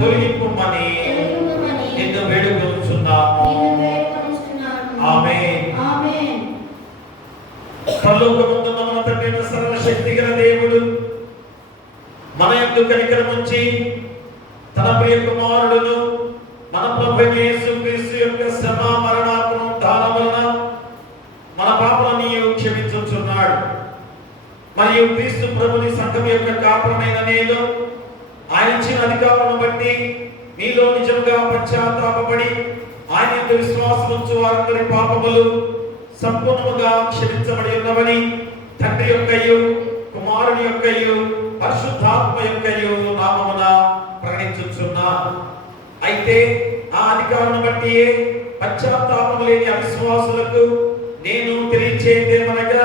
తొలగింపుమని నిన్ను వేడుకొనుచున్నాము. ఆమేన్. పరలోకమందున్న మన తండ్రి అయిన సర్వశక్తి గల దేవుడు మన యందు కనికరముంచి తన ప్రియ కుమారుడును మన ప్రభువైన యేసుక్రీస్తు యొక్క శ్రమ మరణ పునరుద్ధానం వలన మన పాపలని క్షమించుచున్నాడు. మరియు క్రీస్తు ప్రభుని సంఘం యొక్క కాపురమైన నేను ఆయన ఇచ్చిన అధికారాలను బట్టి మీలో నిజంగా పశ్చాత్తాపపడి ఆయన యందు విశ్వాసం ఉంచు వారందరి పాపములు సంపూర్ణముగా క్షమించబడి ఉన్నవని తండ్రి యొక్కయు కుమారుని యొక్కయు పరిశుద్ధాత్మ యొక్కయు నామమున ప్రకటించుచున్నా. అయితే ఆ అధికారాన్ని బట్టి పశ్చాత్తాపము లేని అవిశ్వాసులకు నేను తెలియచేదేమనగా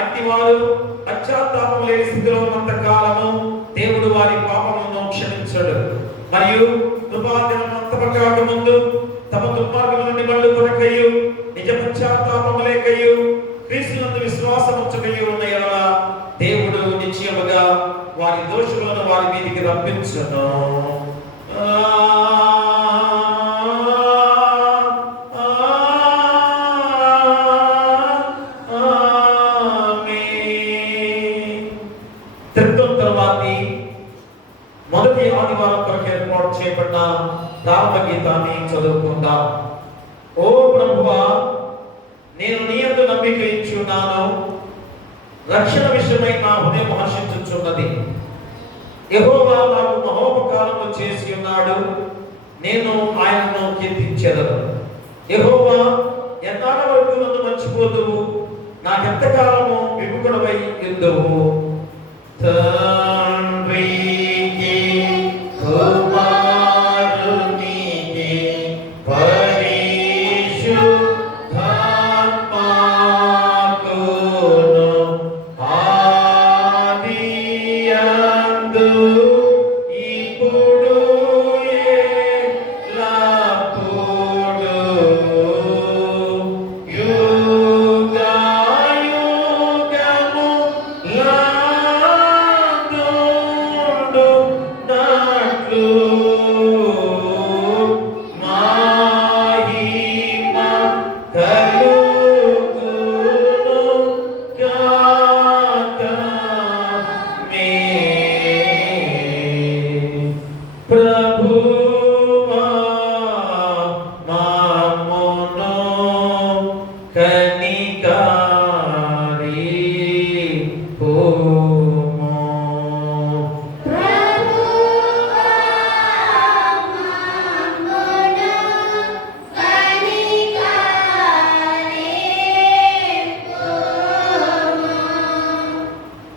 అట్టివారు పశ్చాత్తాపం లేని స్థితిలో ఉన్నంత కాలము దేవుడు వారి పాపములను క్షమించడు. మరియు కృపాదినం అంతమకాక ముందు తమ దుర్మార్గం నుండి మళ్ళీ కొనకయు నిజ పశ్చాత్తాపము లేకయు క్రీస్తునందు విశ్వాసం ఉంచకయు ఉన్న యెడల దేవుడు నిశ్చయముగా వారి దోషులను వారి మీదికి రప్పించును. మొదటి ఆదివారం కొరకు ఏర్పాటు చేయబడిన ప్రారంభ గీతాన్ని చదువుకుందాం. ఓ ప్రభువా, నేను నీ యందు నమ్మిక ఉంచున్నాను. రక్షణ విషయమై నా హృదయం హర్షించుచున్నది. యెహోవా నాకు మహోపకారము చేసి ఉన్నాడు. నేను ఆయనను కీర్తించెదను. యెహోవా, ఎన్నాళ్ళ వరకు నన్ను మర్చిపోదువు? నాకెంతకాలము విముఖుడవై ఉందువు?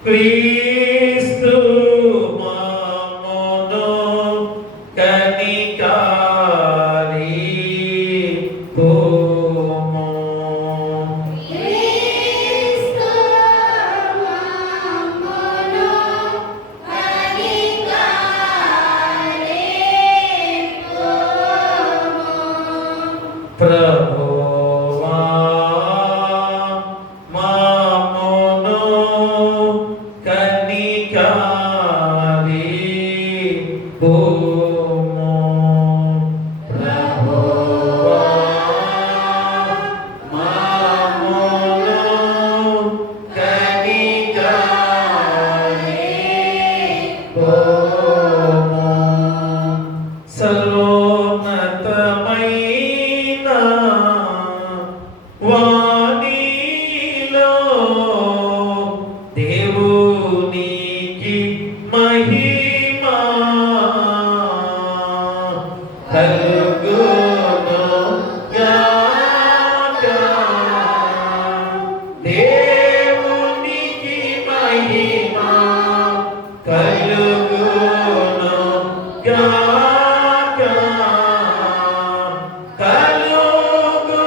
క్రీస్తు మమ్మును కనికరించుము. క్రీస్తు మమ్మును కనికరించుము. ప్రభువా సర్వోన్నతమైన వాణిలో దేవునికి మహిమా కలుగును గాక. దేవునికి మహిమా కలుగును గాక. కలుగును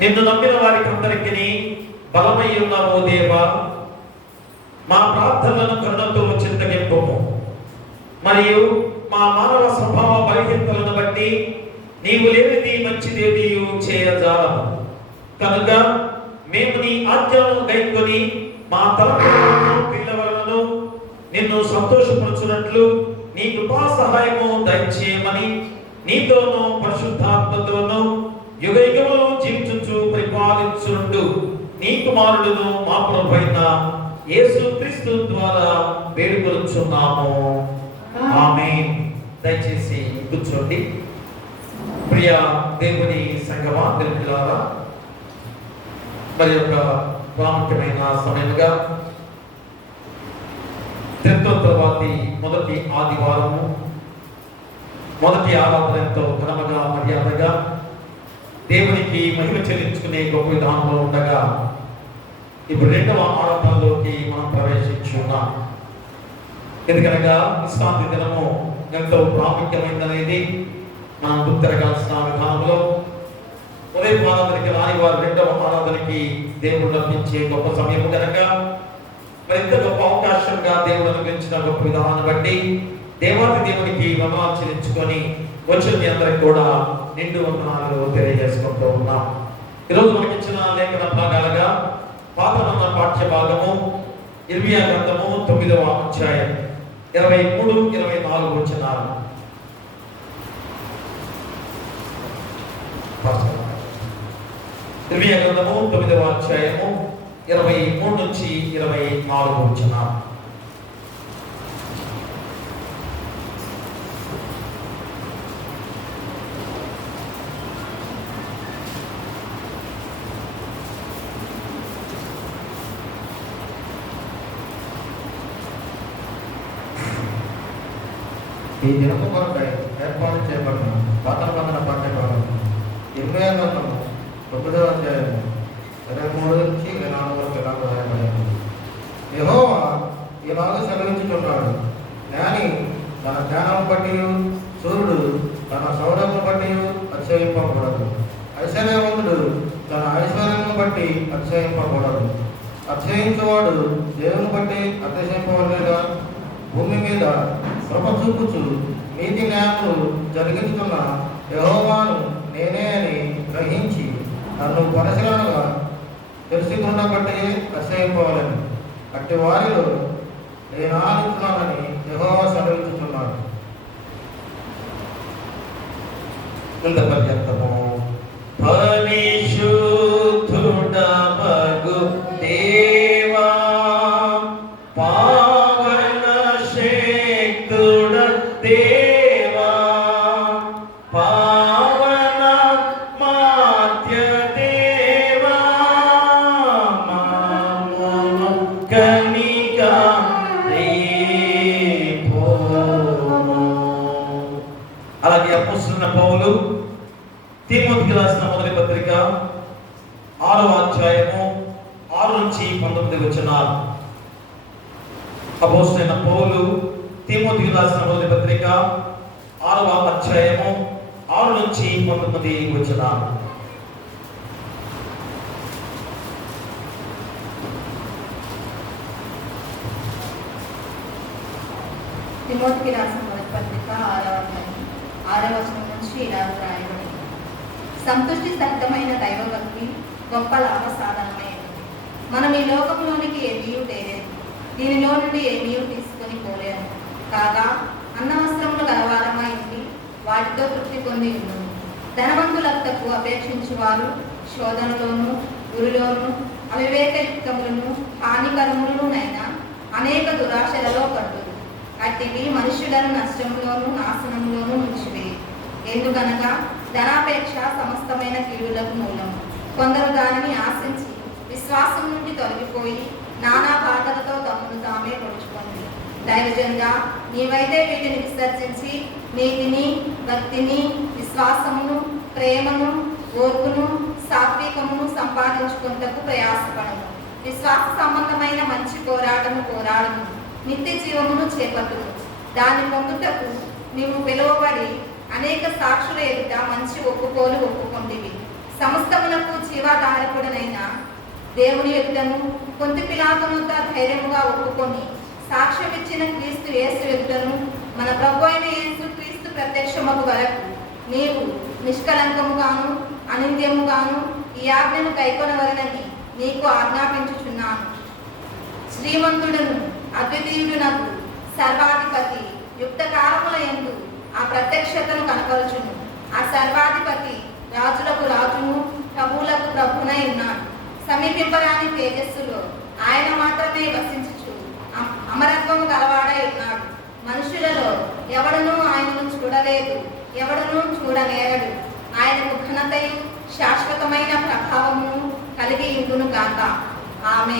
నిన్ను నమ్మిన వారికి అందరికీ బలమై ఉన్నావు దేవా. మా ప్రార్థనలను కరుణతో చింతగింపము. మరియు మా మానవ స్వభావ బలహీనతలను బట్టి నీవు లేనిది మంచిదేది చేయజాలము. కనుక మేము నీ ఆజ్ఞలను గైకొని మా తలపులను పిల్లలను నిన్ను సంతోషపరచునట్లు నీ కృపా సహాయము దయచేయమని నీతోనూ పరిశుద్ధాత్మతోనూ యుగయుగములు జీవించుచు పరిపాలించుండు నీ కుమారుడును మా ప్రభువైన యేసుక్రీస్తు ద్వారా వేడుకొనుచున్నాము. ఆమేన్. దయచేసి కూర్చోండి. ప్రియ దేవుని సంగమా, దేవులారా, మరి యొక్క ప్రాముఖ్యమైన సమయముగా తర్వాతి మొదటి ఆదివారము, మొదటి ఆరాధన ఎంతో ఘనముగా మర్యాదగా దేవునికి మహిమ చెల్లించుకునే గొప్ప విధానంలో ఉండగా ఇప్పుడు రెండవ ఆరాధనలోకి మనం ప్రవేశించున్నాం. ఎందుకనగా విశ్రాంతి దినము ఎంతో ప్రాముఖ్యమైనది మనం గుర్తిరగాల్సిన విధానంలో ఉదయం ఆరాధనకి రాని వారు రెండవ ఆరాధనకి దేవుడు లభించే గొప్ప సమయం కనుక మరింత గొప్ప అవకాశంగా దేవుడు అనుగ్రహించిన గొప్ప విధానాన్ని బట్టి దేవాది దేవునికి వందనాలు చెల్లించుకొని వచ్చిన మీ అందరికి కూడా నిండు వందనాలు తెలియజేసుకుంటూ ఉన్నాం. ఈరోజు మనకి ఇచ్చిన లేఖన భాగాలుగా పాత నిబంధన పాఠ్య భాగము ఇర్మియా గ్రంథము 9వ అధ్యాయం 23-24 వచనాలు. ఇర్మియా గ్రంథము 9వ అధ్యాయము 23-24 వచనాలు. ఈ దినము కొరకై ఏర్పాటు చేయబడిన పాత నిబంధన పాఠ్యభాగం ఇర్మియా గ్రంథము 9వ అధ్యాయం 23-24 వరకు ఇలా రాయబడింది. యెహోవా ఇలాగ సెలవించుచున్నాడు, జ్ఞాని తన జ్ఞానం బట్టి, సూర్యుడు తన సౌరభం బట్టి అతిశయింపకూడదు, ఐశ్వర్యవంతుడు తన ఐశ్వర్యమును బట్టి అతిశయింపకూడదు. అతిశయించువాడు దేవుని బట్టి అతిశయింపవలేదా? భూమి మీద కృప చూపుచు నీతి న్యాయములు జరిగించుతున్న యెహోవాను నేనే అని గ్రహించి నన్ను పరిశీలనగా తెలుసుకున్న బట్టి అతిశయింపవాలని అట్టి వారిలో నేను ఆలోచిస్తున్నానని యెహోవా సెలవిస్తున్నాడు. ఇంత పర్యంతము పరిశుద్ధుడమగు దేవా, పావన శక్తుడ దేవా, పావన మాత్య దేవా, మామును కనికా అలాగే అపోస్తలుడైన పౌలు తిమోతికి రాసిన మొదటి పత్రిక 6వ అధ్యాయము 6-19 వచనాలు. అపోస్తలుడైన పౌలు తిమోతికి రాసిన మొదటి పత్రిక 6వ అధ్యాయము 6 నుంచి 19 వచనాలు. తిమోతికి రాసిన మొదటి పత్రిక 6వ అధ్యాయం 6వ వచనం నుంచి ఇలా రాయబడింది. సంతుష్టి సహితమైన దైవభక్తి గొప్ప లాభ సాధనమైనది. మనం ఈ లోకంలోనికి ఏమీ తేలేదు, దీనిలో నుండి ఏమీ తీసుకొని పోలేము. కాగా అన్నవస్త్రములు గలవారమై ఉండి వాటితో తృప్తి పొంది ఉన్నాము. ధనవంతులకు అపేక్షించు వారు శోధనలోను గురిలోను అవివేకయుక్తములను హానికరములనైనా అనేక దురాశలలో పడుతుంది. అట్టివి మనుష్యులను నష్టంలోను నాశనంలోను ఉంచివేయి. ఎందుకనగా ధనాపేక్ష సమస్తమైన కీడులకు మూలము. కొందరు దానిని ఆశించి విశ్వాసం నుండి తొలగిపోయి నానా బాధలతో తమను తామే పొడుచుకుంది. దైవజంగా నీవైతే వీటిని విసర్జించి నీతిని, భక్తిని, విశ్వాసమును, ప్రేమను, ఓర్పును, సాత్వికమును సంపాదించుకుంటకు ప్రయాసపడము. విశ్వాస సంబంధమైన మంచి పోరాటము పోరాడము. నిత్య జీవమును చేపట్టును. దాన్ని పొందుటకు నీవు పిలువబడి అనేక సాక్షుల ఎదుట మంచి ఒప్పుకోలు ఒప్పుకొంటివి. సమస్తములకు జీవాధారకుడనైన దేవుని ఎదుటను పొంతి పిలాతునుత ధైర్యముగా ఒప్పుకొని సాక్ష్యమిచ్చిన క్రీస్తు యేసు ఎదుటను మన ప్రభు అయిన యేసు క్రీస్తు ప్రత్యక్షమగు వరకు నీవు నిష్కలంకముగాను అనింద్యముగాను ఈ ఆజ్ఞను కైకొనవలనని నీకు ఆజ్ఞాపించుచున్నాను. శ్రీమంతుడను అద్వితీయుడునకు సర్వాధిపతి యుక్త కాలముల యందు ఆ ప్రత్యక్షతను కనపరచును. ఆ సర్వాధిపతి రాజులకు రాజును ప్రభువులకు ప్రభునై ఉన్నాడు. సమీపింపరాని తేజస్సులో ఆయన మాత్రమే వసించుచు అమరత్వము గలవాడై ఉన్నాడు. మనుషులలో ఎవడనూ ఆయనను చూడలేదు, ఎవడనూ చూడనేరడు. ఆయనకు ఘనతయు శాశ్వతమైన ప్రభావము కలిగి ఉండును గాక. ఆమె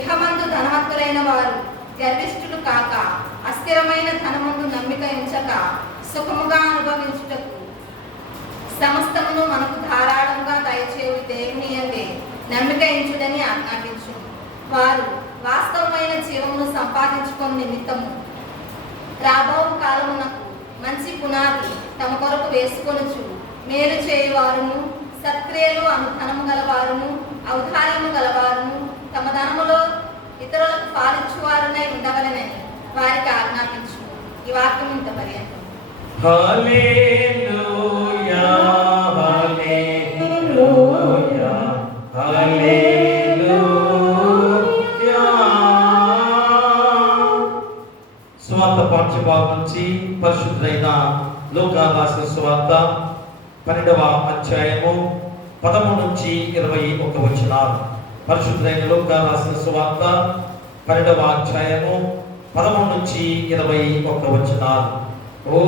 ఇహమందు ధనవంతులైన వారు గర్విష్ఠులు కాక అస్థిరమైన ధనమందు నమ్మిక ఉంచక సుఖముగా అనుభవించుటకు సమస్తమును మనకు ధారాళంగా దయచేవి దేవుని యందే నమ్మిక ఉంచుడని ఆజ్ఞాపించు. వారు వాస్తవమైన జీవమును సంపాదించుకుని నిమిత్తము రాబో కాలమునకు మంచి పునాది తమ కొరకు వేసుకొనుచు మేలు చేయువారును సత్క్రియలు అనుధనము గలవారును ఔదార్యము గలవారును తమ ధనములో ఇతరులకు పాలించువారునై ఉండవలనని వారికి ఆజ్ఞాపించు. ఈ వాక్యం ఇంత పర్యంతం. హల్లెలూయా హల్లెలూయా హల్లెలూయా. సువార్త పాఠ్యభాగం నుంచి పరిశుద్ధుడైన లూకా రాసిన సువార్త 12వ అధ్యాయము 13 నుంచి 21 వచనాలు. పరిశుద్ధుడైన లూకా రాసిన సువార్త 12వ అధ్యాయము 13 నుంచి 21 వచనాలు. ఓ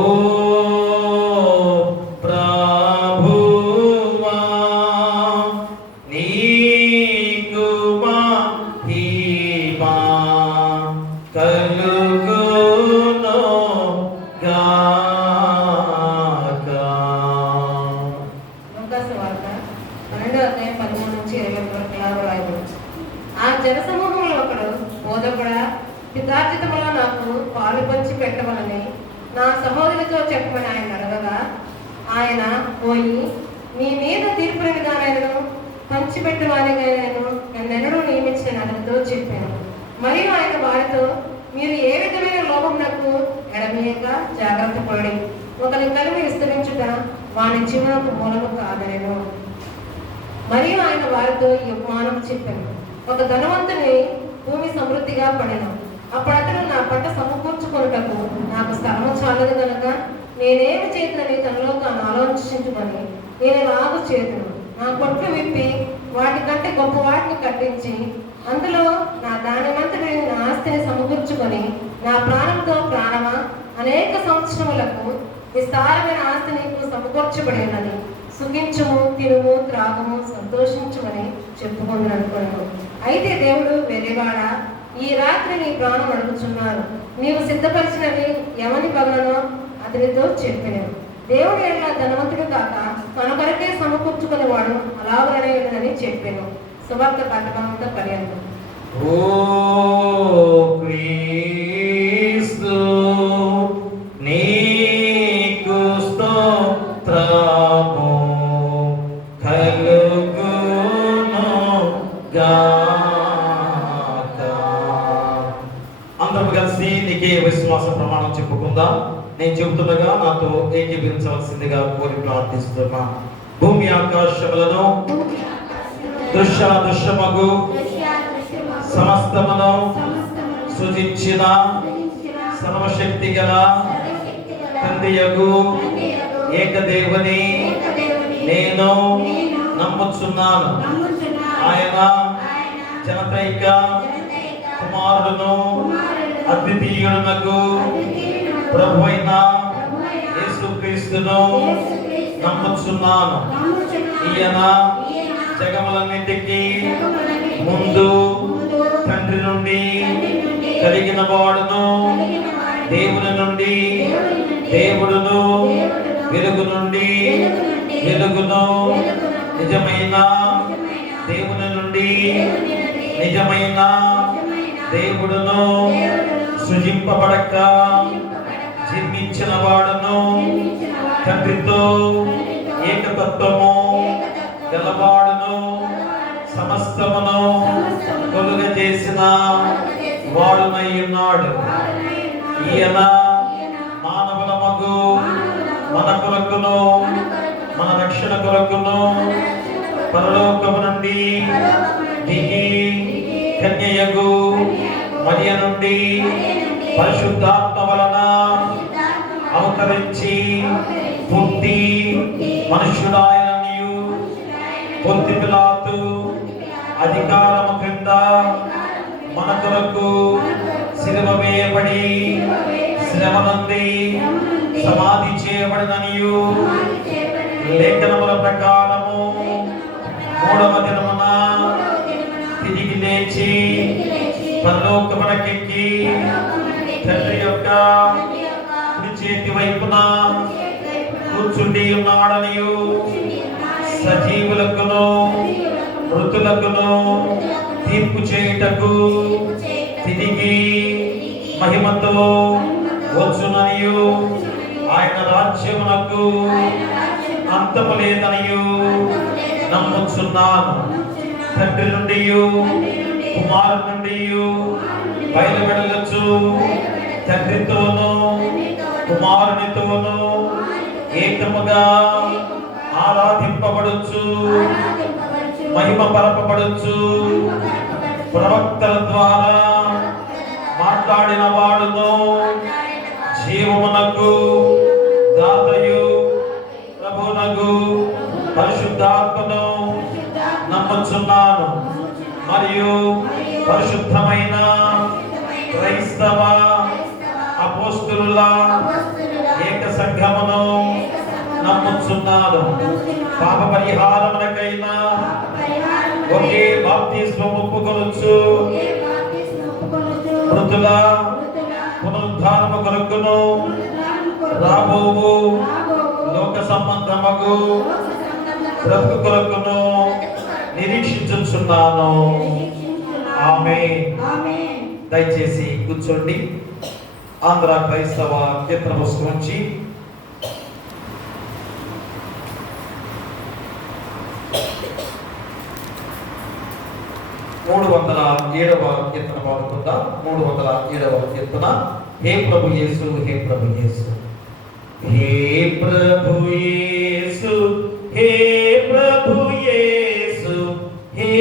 ప్రభువా నీకు మహిమా కలుగును గాక. లూకా సువార్త 12వ అధ్యాయం 13 నుంచి 21 వరకు ఇలా రాయబడింది. ఆ జనసమూహంలో ఒకడు, బోధకుడా, పితార్జితములో నాకు పాలు పంచి పెట్టవలని నా సహోదరితో చెప్పమని ఆయన అడగగా, ఆయన పోయి నీ మీద తీర్పుని విధానను పంచిపెట్టవారిగా నన్నెన్నడూ నియమించిన అతనితో చెప్పాను. మరియు ఆయన వారితో, మీరు ఏ విధమైన లోపమునకు ఎడమేయక జాగ్రత్త పడి ఒకరి కలిమి విస్తరించుట వాని జీవనకు మూలము కాదనెను. మరియు ఆయన వారితో ఈ ఉపమానం చెప్పాను. ఒక ధనవంతుని భూమి సమృద్ధిగా పడెను. అప్పుడు అతడు నా పంట సమకూర్చుకొనుటకు నాకు స్థలము చాలదు కనుక నేనేమి చేతునని తనలో తాను ఆలోచించుకొని నేను లాగు చేతును నా కొట్లు విప్పి వాటికంటే గొప్ప వాటిని కట్టించి అందులో నా దానిమంతటి నా ఆస్తిని సమకూర్చుకొని నా ప్రాణంతో ప్రాణమా అనేక సంవత్సరములకు విస్తారమైన ఆస్తి నీకు సమకూర్చబడి ఉన్నది. సుఖించుము, తినుము, త్రాగము, సంతోషించుమని చెప్పుకుందని అనుకున్నాను. అయితే దేవుడు వెర్రివాడా, ఈ రాత్రి నీ ప్రాణం అడుగుచున్నారు. నీవు సిద్ధపరిచినవి ఎవని పగలనో అతనితో చెప్పినాను. దేవుడు ఎట్లా ధనవంతుడు కాక తన కొరకే సమకూర్చుకునేవాడు అలాగనేదని చెప్పాను. సువార్త పట్టణంతో పర్యంతం. ఓ క్రీస్తు అందరం కలిసి నీకే విశ్వాస ప్రమాణం చెప్పుకుందాం. నేను చెబుతుండగా నాతో ఏకీభవించవలసిందిగా కోరి ప్రార్థిస్తున్నా. భూమి ఆకాశములను దృశ్యమగు సమస్తమును సృజించిన సర్వశక్తి గల తండ్రియగు ఏకదేవుని నేను నమ్ముచున్నాను. ఆయన జనతైక కుమారుడును అద్వితీయుడునగు ప్రభువైన యేసుక్రీస్తును నమ్ముచున్నాను. ఈయన జగములన్నిటికీ ముందు తండ్రి నుండి కలిగిన వాడును, దేవుని నుండి దేవుడును, వెలుగు నుండి వెలుగును, నిజమైన దేవుని నుండి నిజమైన దేవుడును, సృజింపబడక జన్మించిన వాడును, తండ్రితో ఏకతత్వము గలవాడును, సమస్తమును కలుగజేసిన వాడునై ఉన్నాడు. ఈయన మానవుల మగు మన కొరకును మన రక్షణ కొరకును పరలోకము నుండి దిగి కన్యయగు మరియ నుండి పరిశుద్ధాత్మ వలన అవతరించి పుట్టి మనుష్యుడాయననియు పొంతి పిలాతు అధికారము క్రింద మన కొరకు శిలువ వేయబడి శ్రమ నుండి సమాధి చేయబడిననియు లేఖనముల ప్రకారము మూడవ దినమున తిరిగి లేచి పరలోకమునకెక్కి తండ్రి యొక్క కుడి చేతి వైపున కూర్చుండి ఉన్నాడనియు సజీవులకును మృతులకును తీర్పు చేయుటకు తిరిగి మహిమతో వచ్చుననియు ఆయన రాజ్యమునకు అంతము లేదనియు నమ్ముచున్నాను. తండ్రి నుండి కుమారుని నుండి బయలువెడలొచ్చు తండ్రితోనూ కుమారునితోనూ ఏకముగా ఆరాధింపబడుచు మహిమ పరపబడుచు ప్రవక్తల ద్వారా మాట్లాడిన వాడును, జీవమునకు దాతయు ప్రభువునగు పరిశుద్ధాత్మను నమ్ముచున్నాను. మరియు పరిశుద్ధమైన క్రైస్తవ అపోస్తలుల ఏక సంఘమును నమ్ముచున్నాను. పాప పరిహారమునకైనా ఒకే బాప్తిస్మం ఒప్పుకొనుచు మృతుల పునరుద్ధానము కొరకును రాబోవు లోక సంబంధమగు బ్రతుకు కొరకును నిరీక్షించుచున్నాను. ఆమేన్. దయచేసి కూర్చోండి. ఆంధ్ర క్రైస్తవ కీర్తన పుస్తకం నుంచి 307వ కీర్తన పాడుకుందాం. 307వ కీర్తన. హే ప్రభు యేసు, హే ప్రభు యేసు, హే ప్రభు యేసు, హే ప్రభు యేసు, హే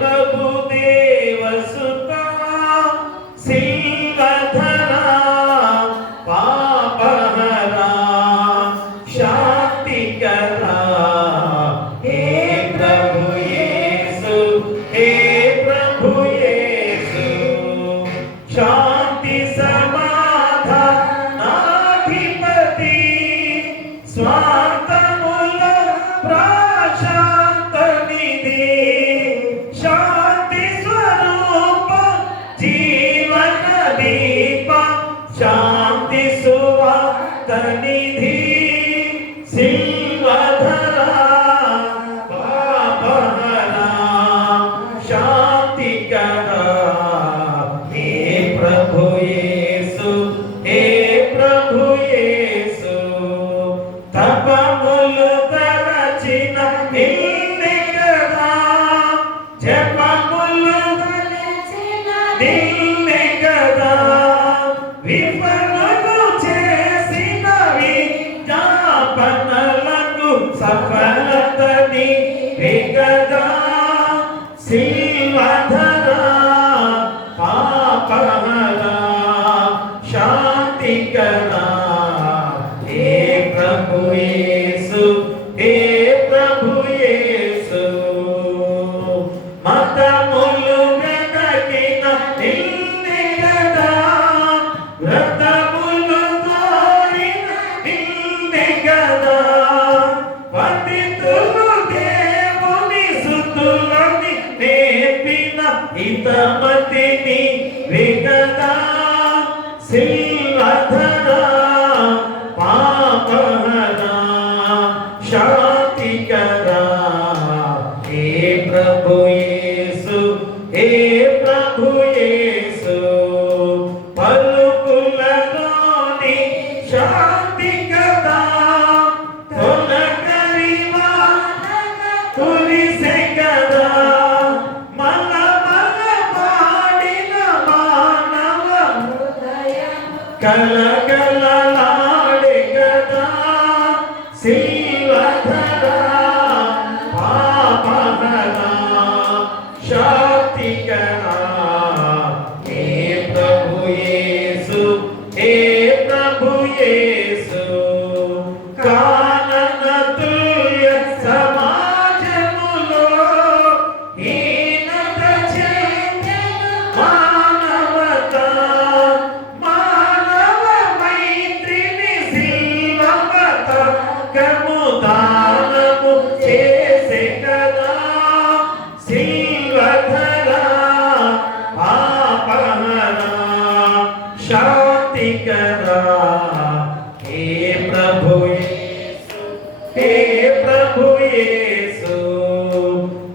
ప్రభు దేవసుతా సిల్వధరా పాపహరా శాంతికరా. హే ప్రభు యేసు, హే ప్రభు యేసు, శాంతి సమాధానాధిపతి స్వార్థముల ప్రశాంతనిధి శాంతి స్వరూప జీవన దీప శాంతి సువార్తనిధి సిల్వధరా పాపహరా శాంతికరా. హే ప్రభు యేసు, హే ప్రభు యేసు, తపములు తరచిన నిన్నే కదా, జపములు నిన్నే కదా, सिलवधरा पापहरा शांतिकरा हे प्रभु येसु पलुकुललोनि शांति कदा तोलकरिवा तुलिसे कदा मल मल पाडिन मानव कलकललाडे कदा सिलवधरा पापहरा शांतिकरा हे प्रभु येसु कानन तुल्य समाजमुलो हीनत చెందెను మానవతా మానవ మైత్రిని సిల్వవత కముదానము చేసే కదా సిల్వధరా పాపహరా शांतिकरा हे प्रभु येसु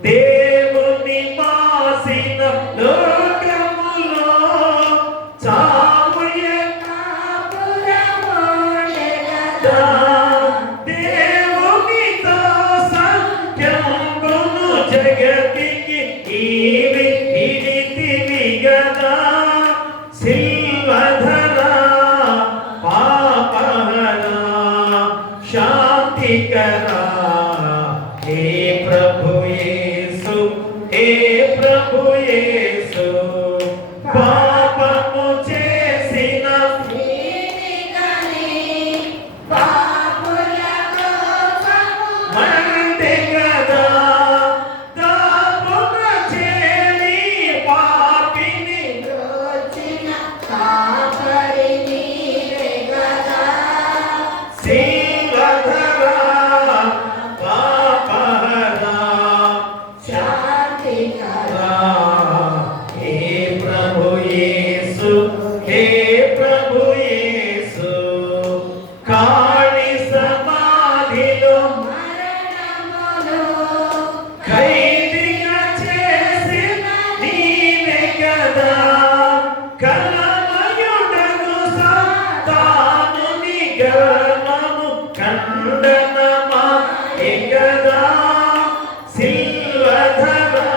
దేవుని మాసిన లోకములో చావుయే కాపురమోడెగదా దేవునితో సంఖ్యంబును జగతికి ఈవి ఇడితివి గదా सिलवधरा पापहरा शांतिकरा हे प्रभु येसु पापము చేసిన మరణే కదా దాపున చేరి పాపిని సిలవధరా పాపహరా శాంతికరా హే ప్రభు యేసు కాళి సమాధిలో ఖైదీగా చేసిన నీవే కదా కలమయుడను సాతానుని గర్వము ఖండనమా ఏకదా సిల్వధరా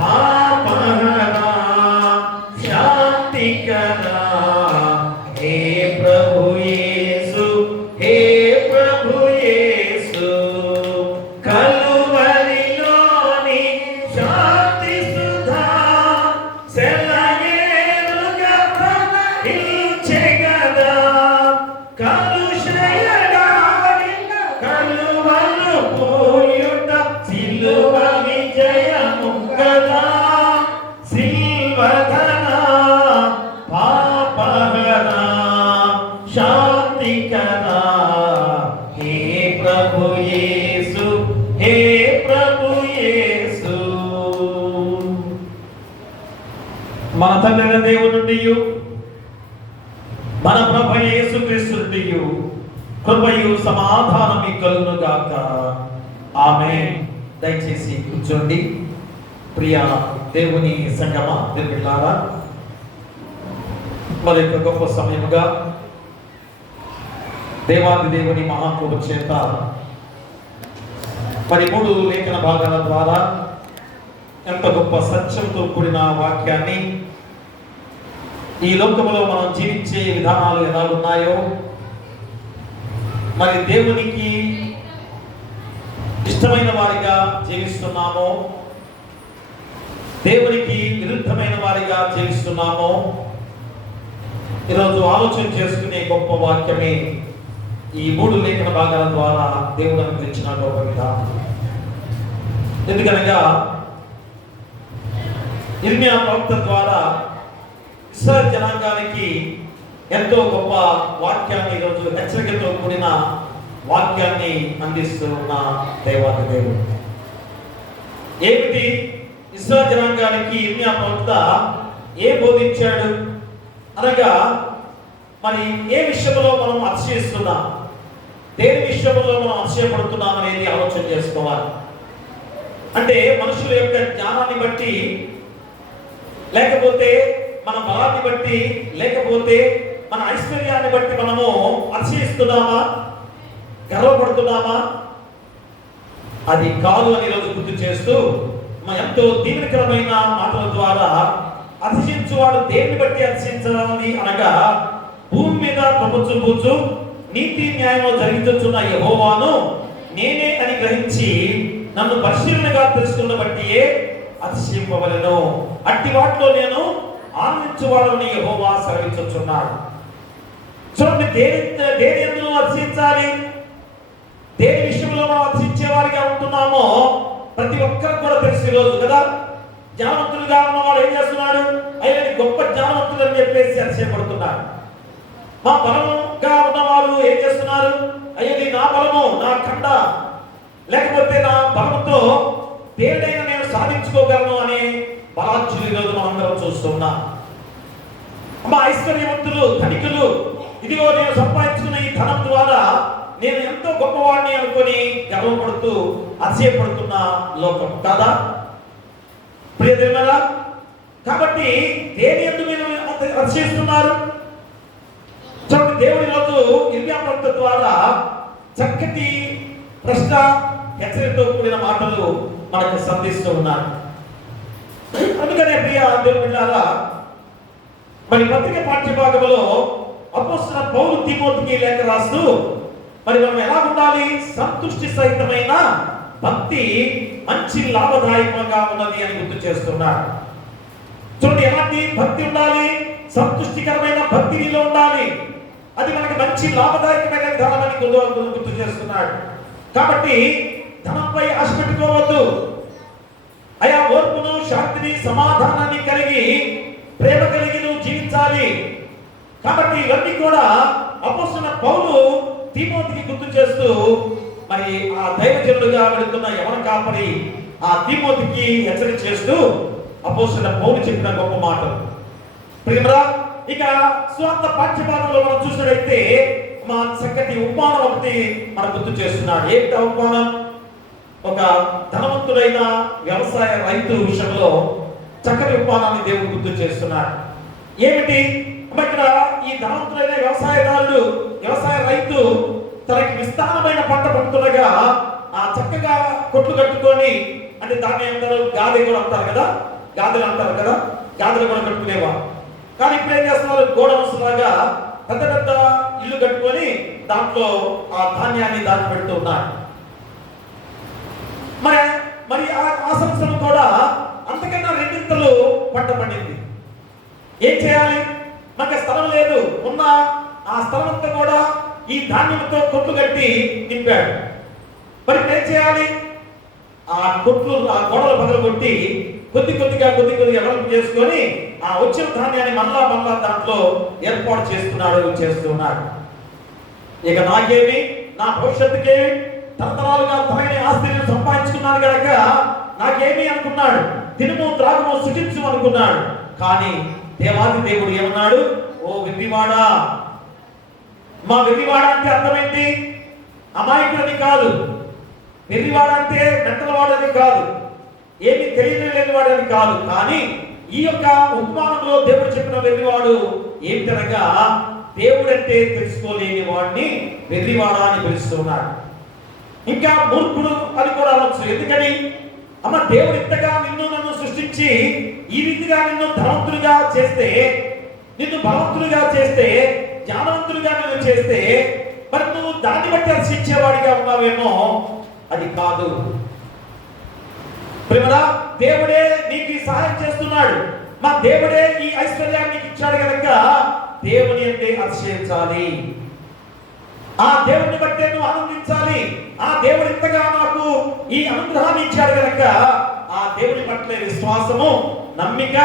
పాపహరా శాంతికరా हे प्रभु येसु కలువరిలోని శాంతి సుధా సెలయేరుగా ప్రవహించెగదా కలుషయడారిన కలువలు పోయుట సిలువ విజయము కదా సిల్వధరా పాపహరా शांतिकरा हे प्रभु येसु మన తండ్రి దేవుని నుండి మన ప్రభు యేసుక్రీస్తు నుండి కృపయు సమాధానము కలుగును గాక ఆమేన్. దయచేసి కూర్చోండి. ప్రియ దేవుని సంగమా దేవులారా, మరి గొప్ప సమయముగా దేవాది దేవుని మహాకృప చేత మరి 3 లేఖన భాగాల ద్వారా ఎంత గొప్ప సత్యంతో కూడిన వాక్యాన్ని, ఈ లోకంలో మనం జీవించే విధానాలు ఎలా ఉన్నాయో, మరి దేవునికి ఇష్టమైన వారిగా జీవిస్తున్నామో, దేవునికి విరుద్ధమైన వారిగా జీవిస్తున్నామో, ఈరోజు ఆలోచన చేసుకునే గొప్ప వాక్యమే ఈ 3 లేఖన భాగాల ద్వారా దేవుడు అనుగ్రహించిన గొప్ప విధానం. ఎందుకనగా ఇర్మియా ప్రవక్త ద్వారా ఇశ్రాయేలు జనాంగానికి ఎంతో గొప్ప వాక్యాన్ని, ఈరోజు హెచ్చరికతో కూడిన వాక్యాన్ని అందిస్తూ ఉన్న దేవాది దేవుడు. ఏమిటి ఇశ్రాయేలు జనాంగానికి ఇర్మియా ప్రవక్త బోధించాడు అనగా మరి ఏ విషయంలో మనం అతిశయిస్తున్నాం, దేని విషయంలో మనం అతిశయపడుతున్నాం అనేది ఆలోచన చేసుకోవాలి. అంటే మనుషుల యొక్క జ్ఞానాన్ని బట్టి, లేకపోతే మన బలాన్ని బట్టి, లేకపోతే మన ఐశ్వర్యాన్ని బట్టి మనము అతిశయిస్తున్నామా, గర్వపడుతున్నామా? అది కాదు అని ఈరోజు గుర్తు చేస్తూ ఎంతో దీవెనకరమైన మాటల ద్వారా అతిశయించువాడు దేన్ని బట్టి అతిశయించాలి అనగా, భూమి మీద ప్రభుత్వం నీతి న్యాయంలో జరిగించున్న యెహోవాను నేనే అని గ్రహించి నన్ను పరిశీలనగా తెలుసుకున్న బట్టియే అతిశయింపవలెను. అట్టి వాటిలో నేను ఆనందించువాడని యెహోవా సెలవిచ్చుచున్నాడు. చూడండి, దేని యందు అతిశయించాలి, దేని విషయంలో మనం అతిశయించే వారిగా ఉంటున్నామో ప్రతి ఒక్కరికి కూడా తెలిసి రోజు కదా. జ్ఞానవంతులుగా ఉన్నవాడు ఏం చేస్తున్నాడు? అయ్యా గొప్ప జ్ఞానవంతులు అని చెప్పేసి అతిశయపడుతున్నాడు. మా బలముగా ఉన్నవారు ఏం చేస్తున్నారు? అయ్యది నా బలము, నా ఖండ, లేకపోతే నా బలముతో దేనైనా నేను సాధించుకోగలను అనే బలాచ్యులు ఈరోజు మనందరం చూస్తున్నాం. మా ఐశ్వర్యవంతులు, ధనికులు, ఇదిగో నేను సంపాదించుకున్న ఈ ధనం ద్వారా నేను ఎంతో గొప్పవాడిని అనుకొని గర్వపడుతూ అతిశయపడుతున్న లోకం కాదా ప్రియదేవులారా? కాబట్టి దేని యందు మీరు అతిశయిస్తున్నారు? చూడండి, దేవుడి రోజు ఇర్మియా ప్రవక్త ద్వారా చక్కటి ప్రశ్న, హెచ్చరికతో కూడిన మాటలు మనకు సంధిస్తూ ఉన్నారు. అందుకనే ప్రియ దేవుని బిడ్డలారా, మరి పత్రిక పాఠ్యభాగంలో అపోస్తలుడైన పౌలు తిమోతికి లేఖ రాస్తూ మరి మనం ఎలా ఉండాలి? సంతృష్టి సహితమైన భక్తి మంచి లాభదాయకంగా ఉన్నది అని గుర్తు చేస్తున్నాడు. చూడండి, ఎలాంటి భక్తి ఉండాలి? సంతృష్టికరమైన భక్తి నీలో ఉండాలి. అది మనకి మంచి లాభదాయకమైన విధానమని గుర్తు చేస్తున్నాడు. కాబట్టి ధనంపై ఆశ పెట్టుకోవద్దు. అయా ఓర్పును, శాంతిని, సమాధానాన్ని కలిగి ప్రేమ కలిగి నువ్వు జీవించాలి. కాబట్టి ఇవన్నీ కూడా అపోస్తలుడైన పౌలు తిమోతికి గుర్తు చేస్తూ మరి ఆ దైవజనుడుగా వెళుతున్న యవన కాపరి ఆ తిమోతికి హెచ్చరిక చేస్తూ అపోస్తలుడైన పౌలు చెప్పిన గొప్ప మాటలు. ప్రియరా, ఇక స్వార్థ పాఠ్యభాగంలో మనం చూసినట్లయితే మా చక్కటి ఉపమానం ఒకటి మనం గుర్తు చేస్తున్నాడు. ఏంటి ఉపమానం? ఒక ధనవంతుడైన వ్యవసాయ రైతు విషయంలో చక్కటి ఉపమానాన్ని దేవుడు గుర్తు చేస్తున్నాడు. ఏమిటి? ఇక్కడ ఈ ధనవంతుడైన వ్యవసాయదారుడు, వ్యవసాయ రైతు తనకి విస్తారమైన పంట పండుతుండగా ఆ చక్కగా కొట్లు కట్టుకొని, అంటే దాన్ని అంటారు గాది కూడా అంటారు కదా, గాదెలు అంటారు కదా, గాదెలు కూడా కట్టుకునేవా. కానీ ఇప్పుడు ఏం చేస్తున్నారు? గోడౌన్స్ లాగా పెద్ద పెద్ద ఇల్లు కట్టుకొని దాంట్లో ఆ ధాన్యాన్ని దాచిపెడుతూ ఉన్నారు. మరి ఆ సంవత్సరం కూడా అంతకన్నా రెండింతలు పంట పండింది. ఏం చేయాలి? మనకి స్థలం లేదు. ఉన్న ఆ స్థలం అంతా కూడా ఈ ధాన్యంతో కొట్లు కట్టి నింపాడు. మరి ఏం చేయాలి? ఆ కొట్లు, ఆ గోడలు పగలగొట్టి కొద్ది కొద్దిగా వెడల్పు చేసుకొని ఆ వచ్చిన ధాన్యాన్ని మళ్ళా దాంట్లో ఏర్పాటు చేస్తున్నాడు. ఇక నాకేమి, నా భవిష్యత్తుకేమి, తరతరాలుగా తరగని ఆస్తిని సంపాదించుకున్నాను కనుక నాకేమి అనుకున్నాడు. తినుము త్రాగుము సుఖించు అనుకున్నాడు. కానీ దేవాది దేవుడు ఏమన్నాడు? ఓ వెర్రివాడా, మా వెర్రివాడ అంటే అర్థమైంది, అమాయకుడని కాదు. వెర్రివాడ అంటే మెంటలవాడని కాదు, ఏమి తెలియలేనివాడని కాదు. కానీ ఈ యొక్క ఉపమానంలో దేవుడు చెప్పిన వెర్రివాడు ఏమిటనగా, దేవుడంటే తెలుసుకోలేని వాడిని వెర్రివాడ అని పిలుస్తున్నాడు. ఇంకా మూర్ఖుడు అని కూడా అనొచ్చు. ఎందుకని? అమ్మ, దేవుడు ఇంతగా నన్ను సృష్టించి ఈ రీతిగా నిన్ను ధనవంతులుగా చేస్తే, నిన్ను బలవంతులుగా చేస్తే, జ్ఞానవంతులుగా నిన్ను చేస్తే, మరి నువ్వు దాన్ని బట్టి హర్షించేవాడిగా ఉన్నావేమో. అది కాదు ప్రేమరా, దేవుడే నీకు సహాయం చేస్తున్నాడు. మా దేవుడే ఈ ఐశ్వర్యాన్ని ఇచ్చాడు కనుక దేవుని అంటే అతిశయించాలి. ఆ దేవుడిని బట్టే నువ్వు ఆనందించాలి. ఆ దేవుడు ఇంతగా నాకు ఈ అనుగ్రహాన్ని ఇచ్చాడు కనుక ఆ దేవుని పట్ల విశ్వాసము, నమ్మిక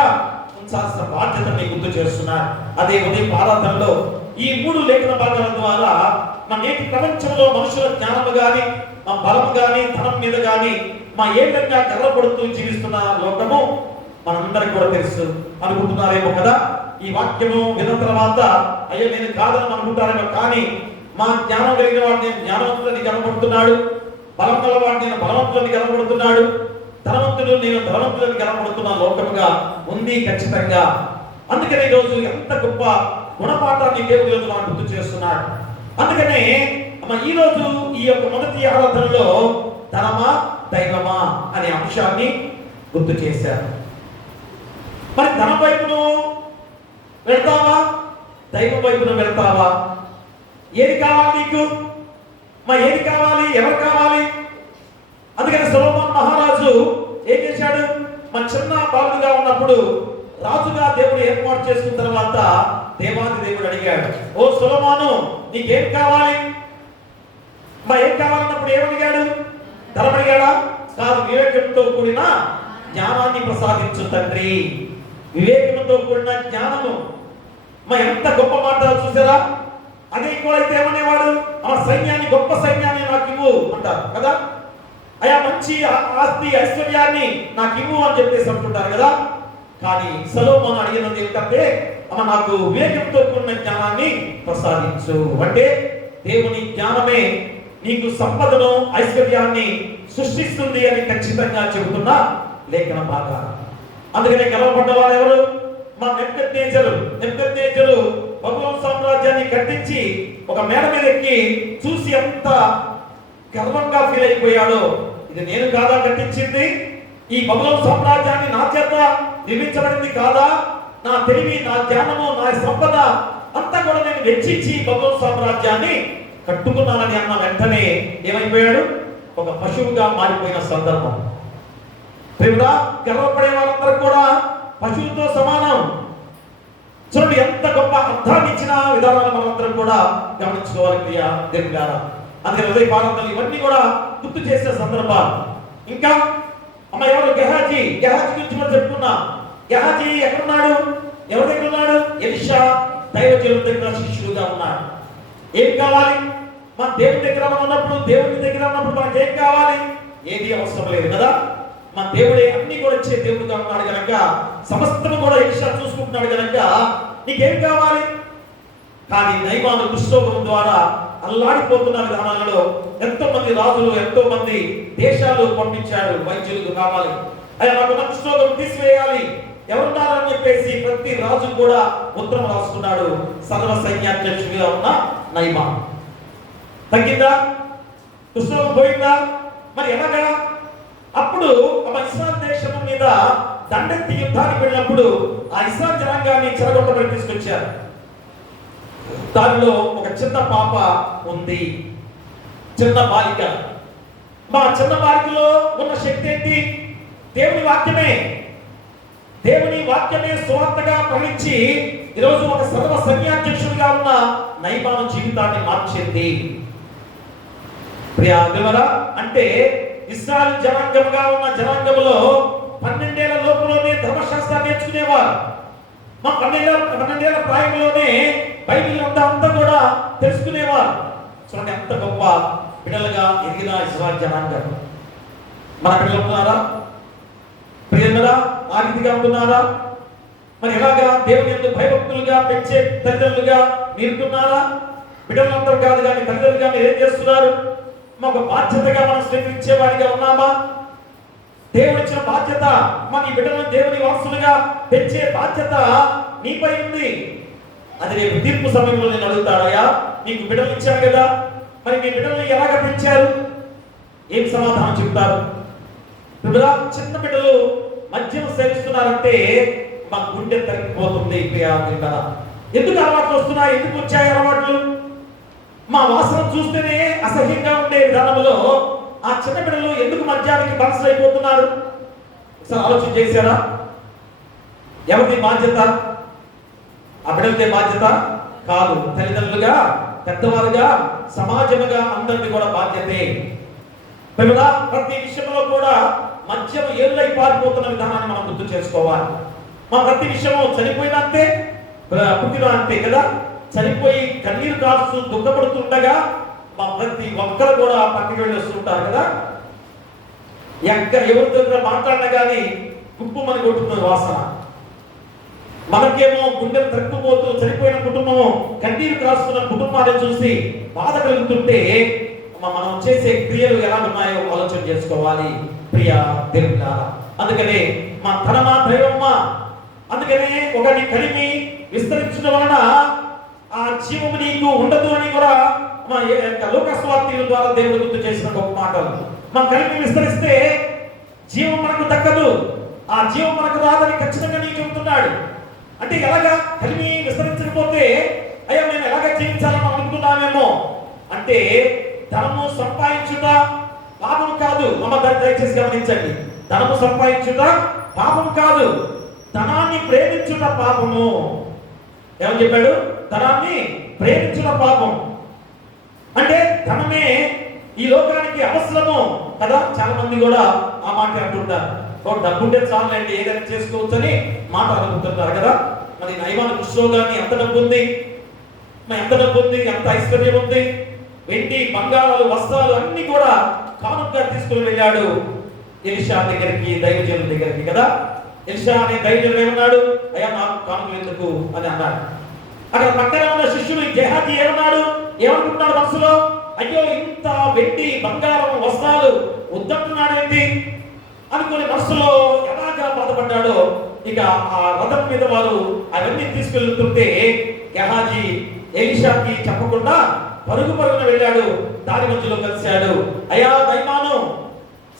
ఉంచాల్సిన బాధ్యత నీకు గుర్తు చేస్తున్నాడు. అదే ఉదయం ఆరాధనలో ఈ 3 లేఖన భాగాల ద్వారా మన నేటి ప్రపంచంలో మనుషుల జ్ఞానము గాని, మా బలము గాని, ధనం మీద గాని మా ఏ విధంగా గర్వపడుతూ జీవిస్తున్న లోకము మనందరికి కూడా తెలుసు అనుకుంటున్నారేమో కదా. ఈ వాక్యము విన్న తర్వాత అయ్యో నేను కాదని అనుకుంటారేమో, కానీ మా జ్ఞానం కలిగిన వాడు నేను జ్ఞానవంతుడిని కనబడుతున్నాడు, బలం గలవాడు నేను బలవంతుడిని కనబడుతున్నాడు, ధనవంతుడు నేను ధనవంతుడిని కనబడుతున్న లోకముగా ఉంది ఖచ్చితంగా. అందుకనే ఈరోజు ఎంత గొప్ప గుణపాఠాన్ని దేవుడు ఈరోజు మనం గుర్తు చేస్తున్నాడు. అందుకనే ఈ రోజు ఈ యొక్క మొదటి ఆరాధనలో ధనమా దైవమా అనే అంశాన్ని గుర్తు చేశారు. మరి ధనం వైపును వెళ్తావా, దైవం వైపును వెళ్తావా? ఏది కావాలి నీకు? మరి ఏది కావాలి? ఎవరు కావాలి? అందుకని సొలొమోను మహారాజు ఏం చేశాడు? మన చిన్న బాలుగా ఉన్నప్పుడు రాజుగా దేవుడు ఏర్పాటు చేసుకున్న తర్వాత దేవాది దేవుడు అడిగాడు, ఓ సొలొమోను నీకేం కావాలి? మరి ఏం కావాలన్నప్పుడు ఏమడిగాడు? ధనం అడిగాడా? కాదు, వివేకంతో కూడిన జ్ఞానాన్ని ప్రసాదించు తండ్రి. వివేకంతో కూడిన జ్ఞానము. మరి ఎంత గొప్ప మాట చూసారా? అదే ఇంకోడైతే ఏమనేవాడు? ఆ సైన్యాన్ని, గొప్ప సైన్యాన్ని నాకు ఇవ్వు అంటారు కదా. అయా మంచి ఆస్తి ఐశ్వర్యాన్ని నాకు ఇవ్వు అని చెప్పేసి అంటుంటారు కదా. కానీ సొలొమోను అడిగినది ఏంటంటే, నాకు వివేకంతో కూడిన జ్ఞానాన్ని ప్రసాదించు. అంటే దేవుని జ్ఞానమే నీకు సంపదను ఐశ్వర్యాన్ని సృష్టిస్తుంది అని ఖచ్చితంగా చెబుతున్న లేఖన భాగ. అందుకనే గర్వపడ్డ వారు ఎవరు? మా నెబుకద్నెజరు బబులోను సామ్రాజ్యాన్ని కట్టించి ఒక మేడ మీద ఎక్కి చూసి ఎంత గర్వంగా ఫీల్ అయిపోయాడో, ఇది నేను కాదా కట్టించింది? ఈ బబులోను సామ్రాజ్యాన్ని నా చేత నిర్మించబడింది కాదా? నా తెలివి, నా జ్ఞానము, నా సంపద అంతా కూడా నేను వెచ్చించి బబులోను సామ్రాజ్యాన్ని కట్టుకున్నానని అన్న వెంటనే ఏమైపోయాడు? ఒక పశువుగా మారిపోయిన సందర్భం. ప్రేమగా గర్వపడే వారందరూ కూడా పశువుతో సమానం. చూడండి ఎంత గొప్ప అర్థాన్ని ఇచ్చిన విధానాన్ని మనందరం కూడా గమనించుకోవాలి ప్రియ దేవుని గారు. అందుకే హృదయ పారంతలు ఇవన్నీ కూడా గుర్తు చేసే సందర్భాలు. ఇంకా ఎవరు? గెహాజీ గురించి కూడా చెప్పుకున్నా. గెహాజీ ఎక్కడున్నాడు? ఎవరి దగ్గర ఉన్నాడు? ఎలీషా దైవజనుడి దగ్గర శిష్యుడుగా ఉన్నాడు. ఏం కావాలి? మన దేవుని దగ్గర ఉన్నప్పుడు, దేవుని దగ్గర ఉన్నప్పుడు మనకి ఏం కావాలి? ఏది అవసరం లేదు కదా. మన దేవుడే అన్ని కూడా ఇచ్చే దేవుడుగా ఉన్నాడు కనుక, సమస్తము కూడా ఎలీషా చూసుకుంటున్నాడు కనుక నీకేం కావాలి? కానీ నయమాను కుష్ఠరోగం ద్వారా అల్లాడిపోతున్న విధానాలలో ఎంతో మంది రాజులు, ఎంతో మంది దేశాలు పంపించాడు వైద్యులకు కావాలి. అయ్యా నాకు కుష్ఠరోగం తీసివేయాలి, ఎవరున్నారని చెప్పేసి ప్రతి రాజు కూడా ఉత్తరం రాసుకున్నాడు. సర్వ సైన్యాధ్యక్షుడిగా ఉన్న నయమాను. తగ్గిందా? కుష్ఠరోగం పోయిందా? మరి ఎలాగా? అప్పుడు ఇస్రాయేల్ దేశం మీద దండెత్తి యుద్ధానికి వెళ్ళినప్పుడు ఆ ఇస్రాయేల్ జనాంగాన్ని చెరగొట్టబడి తీసుకొచ్చారు. దానిలో ఒక చిన్న పాప ఉంది, చిన్న బాలిక. మా చిన్న బాలికలో ఉన్న శక్తి ఏంటి? దేవుని వాక్యమే. దేవుని వాక్యమే సువార్తగా ప్రవహించి ఈరోజు ఒక సర్వ సైన్యాధ్యక్షుడిగా ఉన్న నయమాను జీవితాన్ని మార్చింది. ప్రియా అంటే ఇశ్రాయేలు జనాంగముగా ఉన్న జనాంగములో 12 ఏళ్ల లోపులోనే ధర్మశాస్త్రాన్ని నేర్చుకునేవారు. మా 12 ఏళ్ల ప్రాయంలోనే బైబిల్ అంతా కూడా తెలుసుకునేవారు. చూడండి ఎంత గొప్ప బిడ్డలుగా ఎదిగిన ఇశ్రాయేలు జనాంగం. మన బిడ్డలు ఉన్నారా? ప్రియమురా ఆ రీతిగా ఉంటున్నారా? మరి ఎలాగా దేవుని యందు భయభక్తులుగా పెంచే తల్లిదండ్రులుగా మీరుతున్నారా? బిడ్డలందరూ కాదు కానీ తల్లిదండ్రులుగా మీరు ఏం చేస్తున్నారు? ఒక బాధ్యతగా మనం స్వీకరించే వారిగా ఉన్నామా? దేవుడు ఇచ్చిన బాధ్యత, మన ఈ బిడ్డలను దేవుని వారసులుగా పెంచే బాధ్యత నీపై ఉంది. అది రేపు తీర్పు సమయంలో నేను అడుగుతాడయ్యా, నీకు బిడ్డలు ఇచ్చాను కదా, మరి మీ బిడ్డలను ఎలాగ పెంచారు? ఏం సమాధానం చెప్తారు? చిన్న బిడ్డలు మద్యం సేవిస్తున్నారంటే మా గుండె తగ్గిపోతుంది. ఎందుకు అలవాట్లు వస్తున్నాయి? ఎందుకు వచ్చాయి అలవాట్లు? మా వాసన చూస్తేనే అసహ్యంగా ఉండే విధానంలో ఆ చిన్న బిడ్డలు ఎందుకు మద్యానికి బానిసలైపోతున్నారు? ఒకసారి ఆలోచన చేశారా? ఎవరిది బాధ్యత? ఆ బిడ్డలదే బాధ్యత కాదు. తల్లిదండ్రులుగా, పెద్దవారుగా, సమాజముగా అందరిది కూడా బాధ్యతే. ప్రతి విషయంలో కూడా మద్యం ఏళ్ళై పారిపోతున్న విధానాన్ని మనం గుర్తు చేసుకోవాలి. మా ప్రతి విషయము చనిపోయిన అంతే, పుట్టిన అంతే కదా. చనిపోయి కన్నీరు కాస్తూ దుఃఖపడుతుండగా మా ప్రతి ఒక్కరు కూడా పక్కకి వెళ్ళి వస్తుంటారు కదా. ఎవరితో మాట్లాడినా కానీ గుప్పు మన కొట్టుతున్న వాసన. మనకేమో గుండెలు తక్కుపోతూ చనిపోయిన కుటుంబం, కన్నీరు కాస్తున్న కుటుంబాన్ని చూసి బాధ కలుగుతుంటే మనం చేసే క్రియలు ఎలా ఉన్నాయో ఆలోచన చేసుకోవాలి ప్రియ దేవులారా. అందుకనే మా ధనమా దైవమ్మా, అందుకనే ఒకటి కలిమి విస్తరించడం వలన ఆ జీవము నీకు ఉండదు అని కూడా మా లోకస్వార్థుల ద్వారా దేవుడు గుర్తు చేసిన గొప్ప మాటలు. మా కలిమి విస్తరిస్తే జీవం మనకు దక్కదు, ఆ జీవం మనకు రాదని ఖచ్చితంగా నీకు చెబుతున్నాడు. అంటే ఎలాగా కలిమి విస్తరించకపోతే అయ్యా మేము ఎలాగ జీవించాలని అనుకుంటున్నామేమో. అంటే ధనము సంపాదించుట పాపం కాదు. అమ్మ దయచేసి గమనించండి, ధనము సంపాదించుట పాపం కాదు, ధనాన్ని ప్రేమించుట పాపము. ఏమని చెప్పాడు? ధనాన్ని ప్రేమించుట పాపం. అంటే ధనమే ఈ లోకానికి అవసరము కదా. చాలా మంది కూడా ఆ మాట అంటుంటారు, డబ్బుంటే చాలండి ఏదైనా చేసుకోవచ్చు అని మాట అనుకుంటుంటారు కదా. మరి నైమాన కుష్ఠరోగాన్ని ఎంత డబ్బు ఉంది, ఎంత డబ్బు ఉంది, ఎంత ఐశ్వర్యం ఉంది, వెండి బంగారాలు వస్త్రాలు అన్ని కూడా కానుకగా తీసుకుని వెళ్ళాడు ఎలీషా దగ్గరికి, దైవజనుల దగ్గరికి కదా. ఎలీషా అనే దైవజనుడు ఏమన్నాడు? అయ్యా నాకు కానుకలు ఎందుకు అని అన్నాడు. అక్కడ పక్కన ఉన్న శిష్యుడు గెహాజీ ఏమన్నాడు? ఏమనుకుంటున్నాడు మనసులో? అయ్యో ఇంత వెండి బంగారం వస్త్రాలు వద్దంటున్నాడేంటి అనుకుని మనసులో ఎలాగా బాధపడ్డాడో. ఇక ఆ రథం మీద వారు అవన్నీ తీసుకెళ్తుంటే గెహాజీ ఎలీషాకి చెప్పకుండా పరుగున వెళ్ళాడు, దారి మధ్యలో కలిశాడు. అయ్యా నైమాను,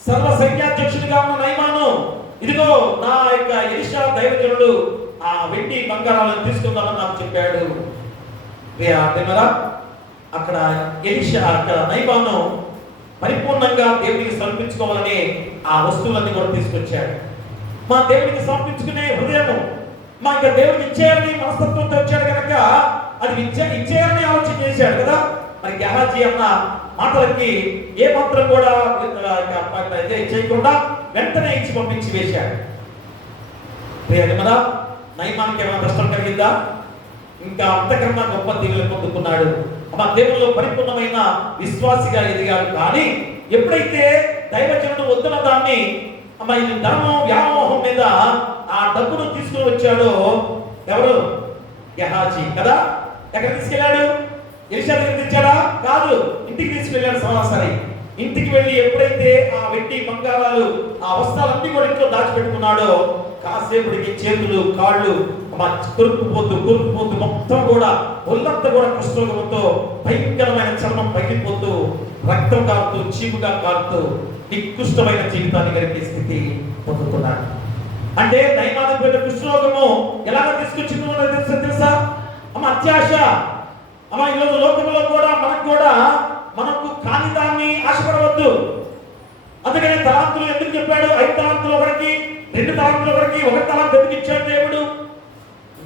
సర్వ సైన్యాధ్యక్షుడిగా ఉన్న నైమాను, ఇదిగో నా యొక్క ఎలీషా దైవజనుడు ఆ వెండి బంగారాలను తీసుకుందామని నాకు చెప్పాడు. అక్కడ ఎలీషా, అక్కడ నైమాను పరిపూర్ణంగా దేవునికి సమర్పించుకోవాలని ఆ వస్తువులన్నీ కూడా తీసుకొచ్చాడు. మా దేవునికి సమర్పించుకునే హృదయము, మా ఇక దేవుడికి ఇచ్చేయాలని మనస్తత్వంతో వచ్చాడు కనుక అది ఇచ్చేయాలని ఆలోచన చేశాడు కదా. మరి గెహాజీ అన్న మాటలకి ఏ మాత్రం కూడా చేయకుండా వెంటనే ఇచ్చి పంపించి వేశాడు. నైమానికి ఏమైనా కష్టం కలిగిందా? ఇంకా అంతకన్నా గొప్ప దీవులు పొందుకున్నాడు. మా దేవుల్లో పరిపూర్ణమైన విశ్వాసిగా ఎదిగాడు. కానీ ఎప్పుడైతే దైవజనుడు వద్దున దాన్ని ఇది ధర్మం వ్యామోహం మీద ఆ డబ్బును తీసుకుని వచ్చాడో ఎవరు? గెహాజీ కదా. ఎక్కడ తీసుకెళ్ళాడు? ఎలీషా దగ్గర తెచ్చాడా? కాదు, ఇంటికి తీసుకెళ్ళాడు. సరాసరి ఇంటికి వెళ్ళి ఎప్పుడైతే ఆ వెండి బంగారాలు ఆ వస్త్రాలన్నీ కూడా ఇంట్లో దాచిపెట్టుకున్నాడో కాసేపటికి చేతులు కాళ్ళు కొరుకుపోతూ మొత్తం కూడా ఒళ్ళంతా కూడా కుష్ఠరోగంతో భయంకరమైన చర్మం పగిలిపోతూ రక్తం కారుతూ చీముగా కారుతూ నికృష్టమైన జీవితాన్ని గడిపే స్థితి పొందుతున్నాడు. అంటే నైమానికి కుష్ఠరోగము ఎలాగ తీసుకొచ్చిందో తెలుసా అమ్మ? అత్యాశ. అమ్మ ఈరోజు లోకంలో కూడా మనకు కాని దాన్ని ఆశపడవద్దు. అందుకనే తలాంతులు ఎందుకు చెప్పాడు? 5 తలాంతులు ఒకరికి, 2 తలాంతులు ఒకరికి, 1 తలాంతు ఎందుకు ఇచ్చాడు దేవుడు?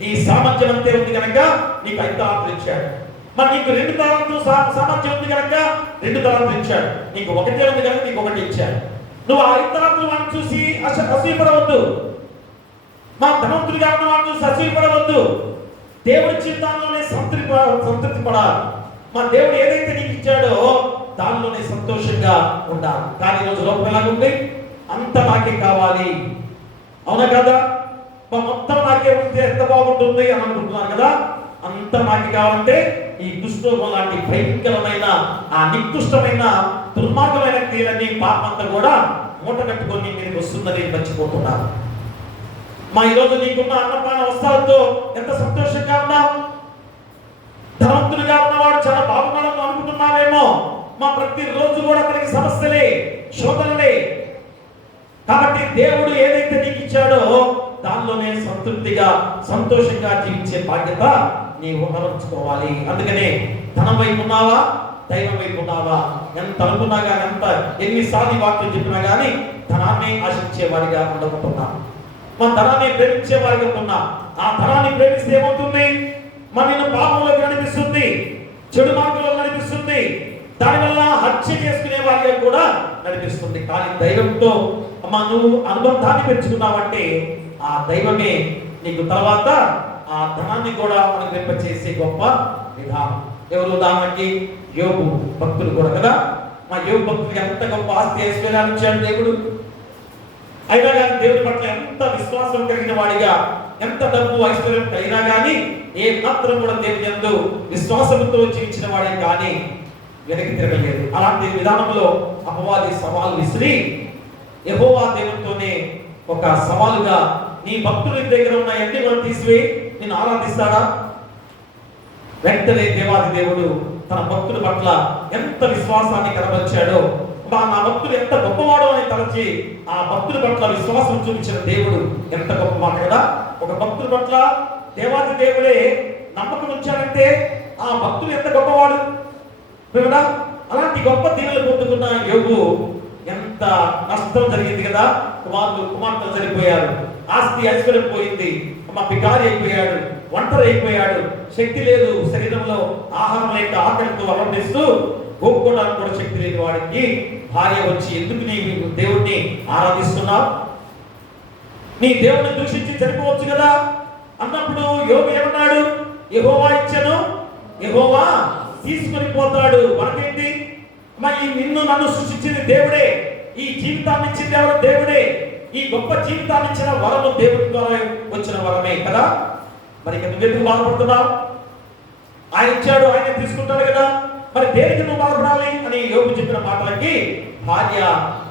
నీ సామర్థ్యం అంతే ఉంది కనుక నీకు 5 తలాంతులు ఇచ్చాడు. మరి నీకు 2 తలాంతులు సామర్థ్యం ఉంది కనుక 2 తలాంతులు ఇచ్చాడు. నీకు 1 ఉంది కనుక నీకు 1 ఇచ్చాడు. నువ్వు ఆ 5 తలాంతులు వాడిని చూసి అసూయపడవద్దు. మా ధనవంతుడిగా ఉన్న వాడిని చూసి అసూయపడవద్దు. దేవుడి చిత్తంలోనే సంతృప్తి పడాలి. మా దేవుడు ఏదైతే నీకు ఇచ్చాడో దానిలోనే సంతోషంగా ఉండాలి. కానీ ఈరోజు లోపల ఎలాగుంది? అంత నాకే కావాలి, అవునా కదా? మొత్తం నాకే ఉంటే ఎంత బాగుంటుంది అని అనుకుంటున్నారు కదా. అంత నాకే కావాలంటే ఈ దుష్టోగం లాంటి భయంకరమైన ఆ నికృష్టమైన దుర్మార్గమైన క్రియలన్నీ పాపంతా కూడా మూట కట్టుకొని మీరు వస్తుందని మర్చిపోతున్నారు. మా ఈరోజు నీకున్న అన్నపాన వస్త్రాలతో ఎంత సంతోషంగా ఉన్నావు? ధనవంతుడిగా ఉన్నవాడు చాలా బాగున్నాడని అనుకుంటున్నావేమో. మా ప్రతిరోజు కూడా అతనికి సమస్యలే, శోధనలే. కాబట్టి దేవుడు ఏదైతే నీకు ఇచ్చాడో దానిలోనే సంతృప్తిగా సంతోషంగా జీవించే బాధ్యత నీవు అమర్చుకోవాలి. అందుకనే ధనం వైపు ఉన్నావా, దైవం వైపు ఉన్నావా? ఎంత అనుకున్నా కానీ, ఎన్నిసార్లు వాక్యం చెప్పినా కానీ ధనాన్ని ఆశించేవాడిగా ఉండకుంటున్నా, మన ధనాన్ని ప్రేమించేవాడిగా ఉన్నా. ఆ ధనాన్ని ప్రేమిస్తే ఏమవుతుంది? మన నిన్ను పాపంలో నడిపిస్తుంది, చెడు మార్గంలో నడిపిస్తుంది, దానివల్ల హత్య చేసుకునే వారిగా కూడా నడిపిస్తుంది. కానీ దైవంతో నువ్వు అనుబంధాన్ని పెంచుకున్నావంటే ఆ దైవమే నీకు తర్వాత ఆ ధనాన్ని కూడా మనకు చేసే గొప్ప విధానం. ఎవరు? ఉదాహరణకి యోబు భక్తులు కూడా కదా. మా యోబు భక్తులు ఎంత గొప్ప ఆస్తి ఐశ్వర్యాలు ఇచ్చాడు దేవుడు. అయినా కానీ దేవుడి పట్ల ఎంత విశ్వాసం కలిగిన వాడిగా ఎంత డబ్బు ఐశ్వర్యం కలిగినా కానీ ఏ మాత్రం కూడా దేవుని యందు విశ్వాసంతో జీవించిన వాడే కానీ వెనక్కి తిరగలేదు. అలాంటి విధానంలో అపవాది సవాలు విసిరి యెహోవా దేవునితోనే ఒక సవాలుగా, నీ భక్తుల దగ్గర ఉన్న ఎన్ని కూడా తీసివేయి, నేను ఆరాధిస్తాడా? వెంటనే దేవాది దేవుడు తన భక్తుల పట్ల ఎంత విశ్వాసాన్ని కనబరిచాడో, నా భక్తులు ఎంత గొప్పవాడో అని తలచి ఆ భక్తుల పట్ల విశ్వాసం చూపించిన దేవుడు ఎంత గొప్ప మాట కదా. ఒక భక్తుల పట్ల దేవాది దేవుడే నమ్మకం ఉంచాడంటే ఆ భక్తులు ఎంత గొప్పవాడు కదా. అలాంటి గొప్ప దీవెనలు పొందుకున్న యోగు ఎంత నష్టం జరిగింది కదా. కుమార్తెలు చనిపోయారు, ఆస్తి ఐశ్వర్యం పోయింది, బికారి అయిపోయాడు, ఒంటరి అయిపోయాడు, శక్తి లేదు, శరీరంలో ఆహారం లేక ఆకలితో అలమటిస్తూ గోపుకోవడానికి కూడా శక్తి లేని వాడికి భార్య వచ్చి, ఎందుకు నీ దేవుణ్ణి ఆరాధిస్తున్నావు, నీ దేవుణ్ణి దూషించి చనిపోవచ్చు కదా అన్నప్పుడు యోగు ఏమన్నాడు? యెహోవా ఇచ్చెను, యెహోవా తీసుకొని పోతాడు. మనకేంటి? మరి నిన్ను నన్ను సృష్టించింది దేవుడే, ఈ జీవితాన్ని ఇచ్చింది ఎవరు? దేవుడే. ఈ గొప్ప జీవితాన్ని ఇచ్చిన వరము దేవుడి ద్వారా వచ్చిన వరమే కదా. మరి నువ్వెందుకు బాధపడుతున్నావు? ఆయన ఇచ్చాడు, ఆయన తీసుకుంటాడు కదా, మరి దేనికి నువ్వు బాధపడాలి అని యోగు చెప్పిన మాటలకి భార్య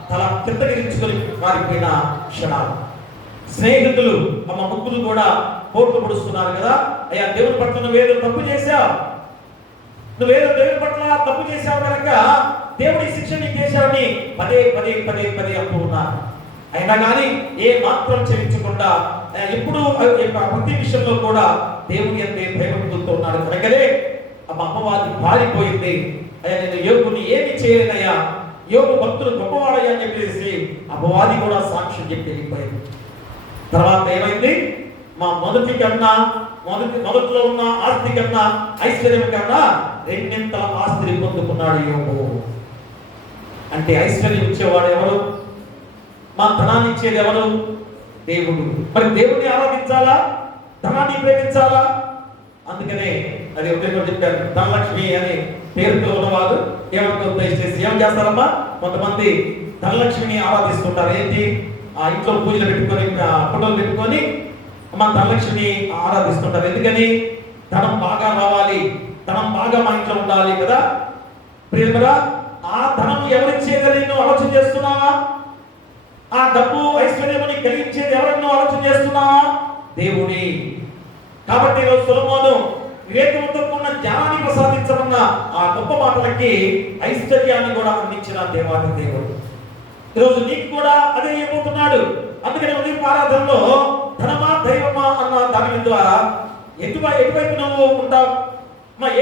తల కిందగిరించుకొని మారిపోయిన క్షణాలు. స్నేహితులు ముగ్గురు కూడా పోట్లు పొడుస్తున్నారు కదా. అయ్యా, దేవుని పట్ల నువ్వేదో తప్పు చేశావు, నువ్వేదో దేవుని పట్ల తప్పు చేశావు కనుక దేవుడి శిక్ష నీకు చేశావని పదే పదే పదే పదే అంటూ ఉన్నారు. అయినా కానీ ఏ మాత్రం చెల్లించకుండా ఎప్పుడు ప్రతి విషయంలో కూడా దేవుని అంతే భయభక్తులతో ఉన్నాడు. కనుకనే అమ్మవాది పారిపోయింది. అయ్యా, నేను యోగుని ఏమి చేయలేనయ్యా, యోగు భక్తులు గొప్పవాడయ్యా అని చెప్పేసి అపవాది కూడా సాక్ష్యం చెప్పి వెళ్ళిపోయింది. తర్వాత ఏమైంది? మొదట్లో ఉన్న ఆస్తి కన్నా, ఐశ్వర్యం కన్నా రెండింతల ఆస్తిని పొందుకున్నాడు యోగు. అంటే ఐశ్వర్యం ఇచ్చేవాడు ఎవరు? ధనాన్ని ఇచ్చేది ఎవరు? దేవుడు. మరి దేవుడిని ఆరాధించాలా, ధనాన్ని ప్రేమించాలా? అందుకనే అది ఒకటి చెప్పారు, ధనలక్ష్మి అని పేరుతో ఉన్నవారు ఏం చేస్తారమ్మా? కొంతమంది ధనలక్ష్మిని ఆరాధిస్తుంటారు. ఏంటి? ఆ ఇంట్లో పూజలు పెట్టుకొని, ఫోటోలు పెట్టుకొని ధనలక్ష్మిని ఆరాధిస్తుంటారు. ఎందుకని? ధనం బాగా రావాలి, ధనం బాగా మన ఇంట్లో ఉండాలి కదా. ప్రియమరా, ఆ ధనం ఎవరిచ్చేదని నువ్వు ఆలోచన చేస్తున్నావా? ఆ డబ్బు ఐశ్వర్యముని కలిగించేది ఎవరన్నా ఆలోచన చేస్తున్నావా? దేవుడి. కాబట్టి ఈరోజు సొలొమోను వివేకంతో కూడిన జ్ఞానాన్ని ప్రసాదించమన్న ఆ గొప్ప మాటలకి ఐశ్వర్యాన్ని కూడా అందించిన దేవాది దేవుడు ఈరోజు నీకు కూడా అదే ఇవ్వబోతున్నాడు. అందుకని ఉదయం ఆరాధనలో ధనమా దైవమా అన్న దాని ద్వారా ఎటువైపు నువ్వు ఉంటావు,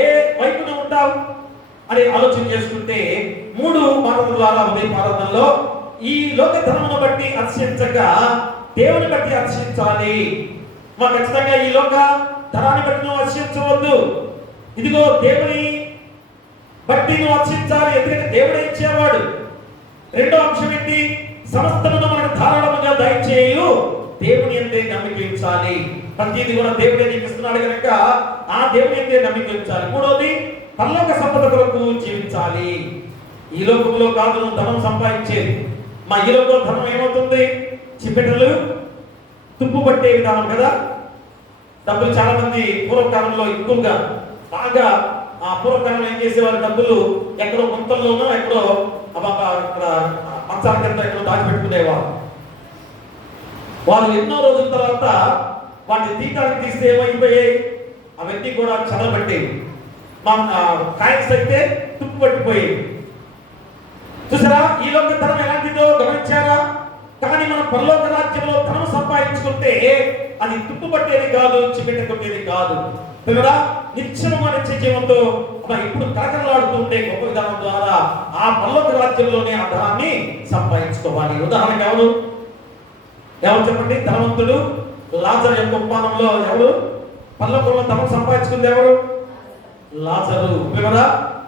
ఏ వైపు నువ్వు ఉంటావు అని ఆలోచన చేసుకుంటే 3 మాటల ద్వారా ఉదయం ఆరాధనలో ఈ లోక ధనమును బట్టి అతిశయించక దేవుని బట్టి అతిశయించాలి. ఖచ్చితంగా ఈ లోక ధనాన్ని బట్టి నువ్వు అతిశయించవద్దు. ఇదిగో దేవుని బట్టి నువ్వు అతిశయించాలి, ఎందుకంటే దేవుడే ఇచ్చేవాడు. రెండో అంశం ఏంటి? సమస్తమును మనకు ధారాళముగా దయచేయు దేవుని అంతే నమ్మిక ఉంచాలి. ప్రతిదీ కూడా దేవుడే నీకు ఇస్తున్నాడు కనుక ఆ దేవుని అంతే నమ్మిక ఉంచాలి. మూడోది, పరలోక సంపద కొరకు జీవించాలి. ఈ లోకంలో కాదు నువ్వు ధనం సంపాదించేది. ఈ లోకంలో ధనం ఏమవుతుంది? చిపెటలు తుప్పు పట్టే విధానం కదా. డబ్బులు చాలా మంది పూర్వకాలంలో ఎక్కువగా బాగా పూర్వకాలంలో ఏం చేసేవారు? డబ్బులు ఎక్కడో గుంతల్లోనో ఎక్కడో ఇక్కడ మంచాల కింద ఎక్కడో దాచిపెట్టుకునేవారు. వాళ్ళు ఎన్నో రోజుల తర్వాత వాటిని తీయడానికి తీస్తే ఏమైపోయాయి? అవన్నీ కూడా చదవబట్టేవి. కాయిన్స్ అయితే తుప్పు పట్టిపోయేవి. చూసారా? ఈ లోక ధనం ఎలాంటిదో గమనించారా? కానీ మనం పరలోక రాజ్యంలో ధనం సంపాదించుకుంటే అది తుప్పు పట్టేది కాదు, చికెట కొట్టేది కాదు. పిల్లరా, నిత్యమైన జీవంతో ఇప్పుడు కలకలాడుతూ ఉండే గొప్ప విధానం ద్వారా ఆ పరలోక రాజ్యంలోనే ఆ ధనాన్ని సంపాదించుకోవాలి. ఉదాహరణకి ఎవరు చెప్పండి? ధనవంతుడు లాజరు యొక్క ఉపమానంలో ఎవరు పరలోకంలో ధనం సంపాదించుకుంది? ఎవరు? లాజరు. పిల్లరా,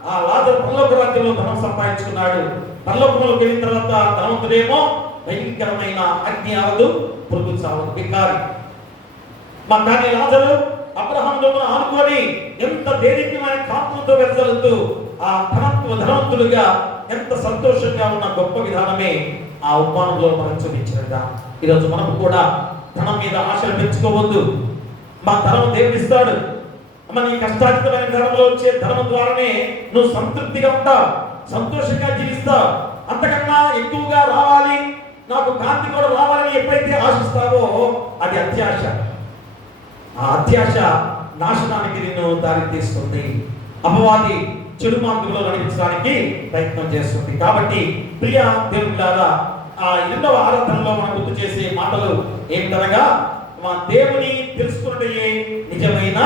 ఆ లాజరు పరలోక రాజ్యంలో ధనం సంపాదించుకున్నాడు. పరలోకంలోకి వెళ్ళిన తర్వాత ధనవంతుడేమో భయంకరమైన అగ్ని ఆరదు, పురుగు చావదు, బికారి. కానీ లాజరు అబ్రహామును ఆనుకొని ఎంత దేదీప్యమైన కాంతులతో వెదజల్లుతూ ఆ ధనవంతుడుగా ఎంత సంతోషంగా ఉన్న గొప్ప విధానమే ఆ ఉపమానంలో మనం చూపించినట్ట. ఈరోజు మనకు కూడా ధనం మీద ఆశలు పెంచుకోవద్దు. మా ధనం దేవుడు ఇస్తాడు. అమ్మ, నీ కష్టార్జితమైన ధనంలో వచ్చే ధనం ద్వారానే నువ్వు సంతృప్తిగా ఉంటావు, సంతోషంగా జీవిస్తావు. అంతకన్నా ఎక్కువగా రావాలి, నాకు కాంతి కూడా రావాలని ఎప్పుడైతే ఆశిస్తావో అది అత్యాశ. ఆ అత్యాశ నాశనానికి నిన్ను దారి తీస్తుంది. అపవాది చెడు మార్గంలో నడిపించడానికి ప్రయత్నం చేస్తుంది. కాబట్టి ప్రియ దేవులారా, ఆ 2వ ఆరాధనలో మనం గుర్తు చేసే మాటలు ఏమిటనగా, మా దేవుని తెలుసుకున్నదే నిజమైన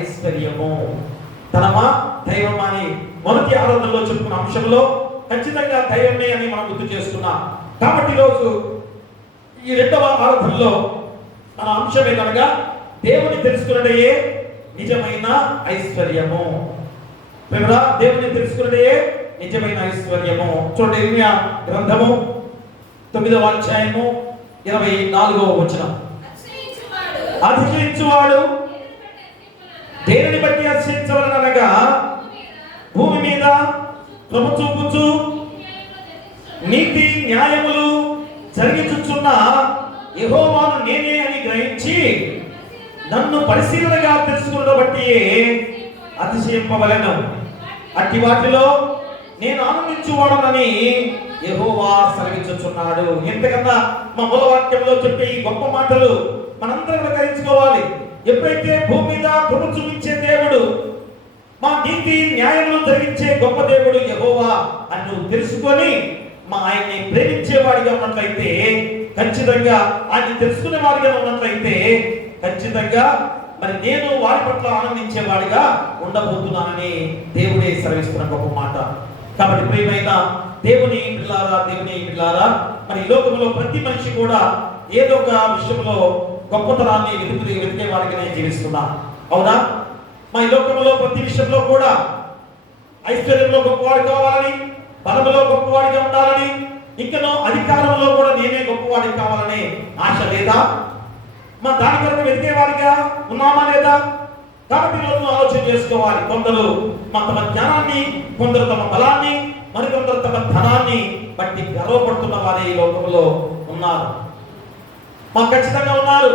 ఐశ్వర్యము. ధనమా దైవమా అని మొదటి ఆరాధనలో చెప్పుకున్న అంశంలో ఖచ్చితంగా దైవమే అని మనం గుర్తు చేసుకున్నాం. కాబట్టి ఈరోజు ఈ 2వ ఆరాధనలో మన అంశం ఏంటనగా, దేవుని తెలుసుకున్నదే నిజమైన ఐశ్వర్యము. దేవుని తెలుసుకున్నదే నిజమైన ఐశ్వర్యము. చూడండి, ఇర్మియా గ్రంథము 9వ అధ్యాయము 24వ వచనం. అతిశయించువాడు దేనిని బట్టి అతిశయించవలనగా, భూమి మీద ప్రభు చూపుచు నీతి న్యాయములు జరిగించుచున్న యెహోవాను నేనే అని గ్రహించి నన్ను పరిశీలనగా తెలుసుకున్న బట్టి అతిశయింపవలెను. అట్టి వాటిలో నేను ఆనందించువాడనని యెహోవా సెలవిచ్చుచున్నాడు. ఎంతకన్నా మా మూలవాక్యంలో చెప్పే ఈ గొప్ప మాటలు మనందరం గ్రహించుకోవాలి. ఎప్పుడైతే భూమి మీద ప్రభు చూపించే దేవుడు, మా నీతి న్యాయములు జరిగించే గొప్ప దేవుడు యెహోవా అని నువ్వు తెలుసుకొని మా ఆయన్ని ప్రేమించేవాడిగా ఉన్నట్లయితే, ఖచ్చితంగా ఆయన తెలుసుకునే వాడిగా ఉన్నట్లయితే, ఖచ్చితంగా మరి నేను వారి పట్ల ఆనందించేవాడిగా ఉండబోతున్నానని దేవుడే సెలవిస్తున్న గొప్ప మాట. కాబట్టి ప్రియమైన దేవుని బిడ్డలారా, మరి ఈ లోకంలో ప్రతి మనిషి కూడా ఏదో ఒక విషయంలో గొప్పతనాన్ని వెతికే వాడిగానే జీవిస్తున్నా. అవునా? మా ఈ లోకంలో ప్రతి విషయంలో కూడా ఐశ్వర్యంలో గొప్పవాడు కావాలని, బలంలో గొప్పవాడిగా ఉండాలని, ఇంకనో అధికారంలో కూడా నేనే గొప్పవాడి కావాలనే ఆశ లేదా? మా దాని కొరకు వెతికేవాడిగా ఉన్నామా లేదా? కాబట్టి రోజు ఆలోచన చేసుకోవాలి. కొందరు తమ జ్ఞానాన్ని, కొందరు తమ బలాన్ని, మరికొందరు తమ ధనాన్ని బట్టి గర్వపడుతున్న వారే ఈ లోకంలో ఉన్నారు. ఖచ్చితంగా ఉన్నారు.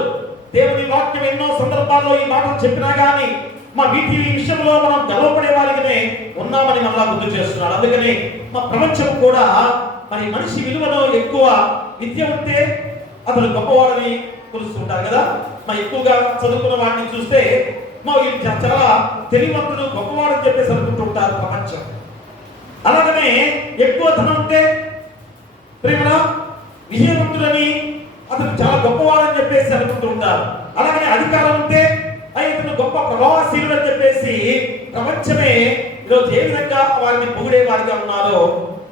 దేవుని వాక్యం ఎన్నో సందర్భాల్లో ఈ మాటలు చెప్పినా కానీ మా వీటి విషయంలో మనం గర్వపడే వారిగానే ఉన్నామని మళ్ళా గుర్తు చేస్తున్నాడు. అందుకని మా ప్రపంచం కూడా మరి మనిషి విలువలో ఎక్కువ విద్య ఉంటే అతను గొప్పవాడని కొలుస్తుంటారు కదా. ఎక్కువగా చదువుకున్న వాడిని చూస్తే చాలా తెలివంతుడు, గొప్పవాడని చెప్పేసి అనుకుంటుంటారు ప్రపంచం. అలాగనే ఎక్కువ ధనం ఉంటే ప్రేమ విజయవంతుడని, అతను చాలా గొప్పవాడని చెప్పేసి అనుకుంటూ ఉంటారు. అలాగనే అధికారం ఉంటే ఇతను గొప్ప ప్రభావశీలుడు అని చెప్పేసి ప్రపంచమే ఈరోజు ఏ విధంగా వారిని పొగిడే వారిగా ఉన్నారో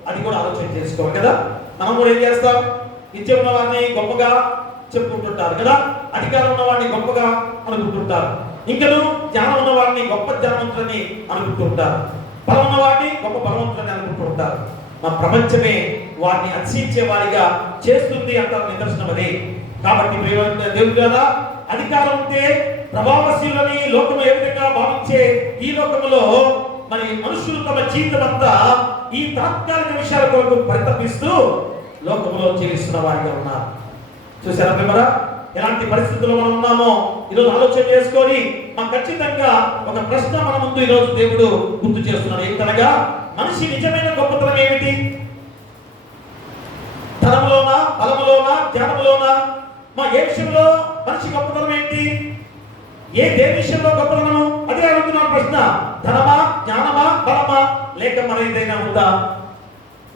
అది కూడా ఆలోచన చేసుకోవాలి కదా. మనం కూడా ఏం చేస్తాం? విద్య ఉన్న వారిని గొప్పగా చెప్పుకుంటుంటారు కదా, అధికారం ఉన్న వారిని గొప్పగా అనుకుంటుంటారు, ఇంకను జ్ఞానం ఉన్న వారిని గొప్ప జ్ఞానవంతులని అనుకుంటుంటారు, బలం ఉన్న వారిని గొప్ప బలవంతులని అనుకుంటుంటారు. మా ప్రపంచమే వారిని అతిశయించే వారిగా చేస్తుంది అంటారు నిదర్శనం అది. కాబట్టి దేవుడు కదా, అధికారం ఉంటే ప్రభావశీలని లోకము ఏ విధంగా భావించే ఈ లోకములో మరి మనుషులు తమ జీవితం అంతా ఈ తాత్కాలిక విషయాల కొరకు పరితపిస్తూ లోకంలో జీవిస్తున్న వారిగా ఉన్నారు. చూసారా మిమ్మల్ని ఎలాంటి పరిస్థితుల్లో మనం ఉన్నామో ఈరోజు ఆలోచన చేసుకొని ఖచ్చితంగా ఒక ప్రశ్న మన ముందు ఈరోజు దేవుడు గుర్తు చేస్తున్నాడు. ఏంటనగా, మనిషి నిజమైన గొప్పతనం ఏమిటి? ధనములోనా, బలములోనా, జ్ఞానములోనా? ఏ విషయంలో మనిషి గొప్పతనం ఏంటి? దేని విషయంలో గొప్పతనము? అదే అడుగుతున్నాను ప్రశ్న. ధనమా, జ్ఞానమా, బలమా, లేక మరేదైనా ఉందా?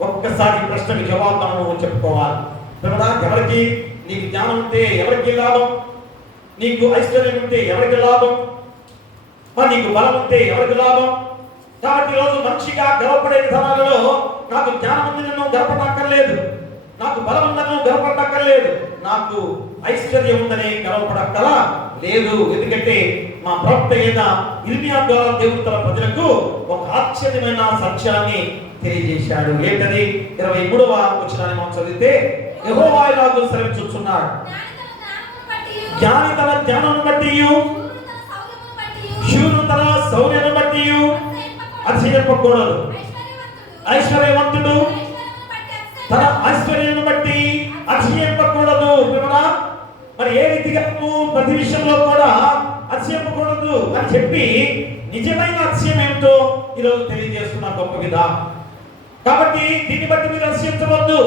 ఒక్కసారి ప్రశ్నకి జవాబు మనం చెప్పుకోవాలి. ఎవరికి నీకు జ్ఞానం ఉంటే ఎవరికి లాభం? నీకు ఐశ్వర్యం ఉంటే ఎవరికి లాభం? నీకు బలం ఉంటే ఎవరికి లాభం? కాబట్టి ఈరోజు మనిషిగా గర్వపడే విధానాలలో నాకు జ్ఞానం ఉంది నన్ను గర్వపడక్కర్లేదు, నాకు బలం ఉందని గర్వపడక్కర్లేదు, నాకు ఐశ్వర్యం ఉందని గర్వపడక్కల లేదు. ఎందుకంటే మా ప్రవక్త అయిన ఇర్మియా ద్వారా దేవుడు తన ప్రజలకు ఒక ఆశ్చర్యమైన సత్యాన్ని తెలియజేశాడు. ఏంటది? 23వ వచనాన్ని మనం చదివితే, యెహోవా ఇలాగూ సెలవిచ్చుచున్నాడు, జ్ఞాని తన జ్ఞానం బట్టి, శూరుడు తన శౌర్యం బట్టి అతిశయింపకూడదు. ఐశ్వర్యవంతుడు తన ఐశ్వర్యం బట్టి అతిశయింపకూడదు. మరి ఏ రీతిగా నువ్వు ప్రతి విషయంలో కూడా అతిశయపకూడదు అని చెప్పి నిజమైన అతిశయం ఏమిటో ఈరోజు తెలియజేస్తున్న గొప్ప విధానం. కాబట్టి దీన్ని బట్టి మీరు అతిశయించవద్దు.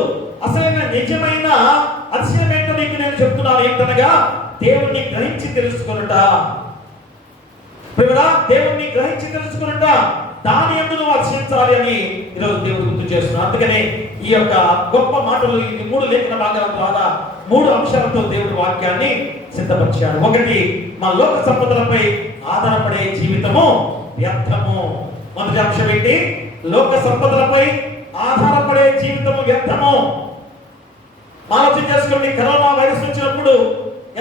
అసలైన నిజమైన అతిశయం ఏంటో నీకు నేను చెప్తున్నాను. ఏంటనగా దేవుణ్ణి గ్రహించి తెలుసుకొనుట. దేవుణ్ణి గ్రహించి తెలుసుకొనుట, దాని యందు నువ్వు అతిశయించాలి అని ఈరోజు దేవుడు గుర్తు చేస్తున్నాడు. అందుకనే ఈ యొక్క గొప్ప మాటలు ఈ 3 లేఖన భాగాల ద్వారా 3 అంశాలతో దేవుడు వాక్యాన్ని సిద్ధపరిచాడు. ఒకటి, మా లోక సంపదలపై ఆధారపడే జీవితము వ్యర్థము. మొదటి అంశం ఏంటి? లోక సంపదలపై ఆధారపడే జీవితము వ్యర్థము. ఆలోచన చేసుకోండి. కరోనా వైరస్ వచ్చినప్పుడు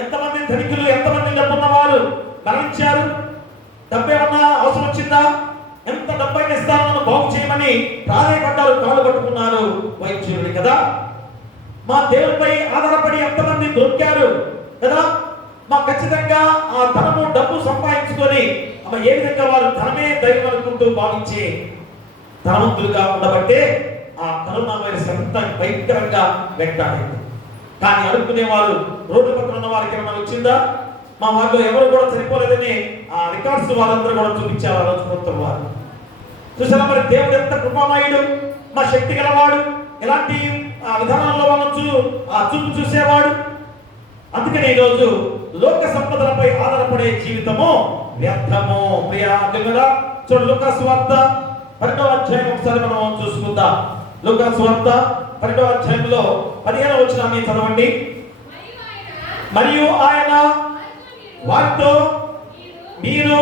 ఎంతమంది ధనికులు, ఎంతమంది డబ్బున్న వారు మరణించారు? డబ్బు ఏమన్నా అవసరం వచ్చిందా? ఎంత డబ్బైనా ఇస్తాను నన్ను బాగు చేయమని ప్రాధాయపడ్డారు, కాళ్ళు పట్టుకున్నారు వైద్యుడిని కదా. మా దేవుడిపై ఆధారపడి ఎంతమంది దొరికారు కదా. మా ఖచ్చితంగా ఆ ధనము డబ్బు సంపాదించుకొని ఏ విధంగా వారు ధనమే దైవం అనుకుంటూ భావించి ధనవంతులుగా ఉండబట్టే ఆ కరోనా వైరస్ ఎంత భయంకరంగా వెంటాడింది. కానీ అడుక్కునే వారు, రోడ్డు పక్కన ఉన్న వారికి ఏమైనా వచ్చిందా? మా వారిలో ఎవరు కూడా చనిపోలేదని ఆ రికార్డ్స్ వాళ్ళందరూ కూడా చూపించారు ఆ రోజు మొత్తం వారు. చూసారా మరి దేవుడు ఎంత కృపామయుడు, మా శక్తి గలవాడు, ఎలాంటి విధానంలో మనం చూపు చూసేవాడు. అందుకని ఈరోజు లోక సంపదలపై ఆధారపడే జీవితము వ్యర్థము. ప్రియా కదా, చూడు లూకా సువార్త 12వ అధ్యాయం ఒకసారి మనం చూసుకుందాం. లూకా సువార్త 12వ అధ్యాయంలో 15వ వచనాన్ని చదవండి. మరియు ఆయన వారితో, మీరు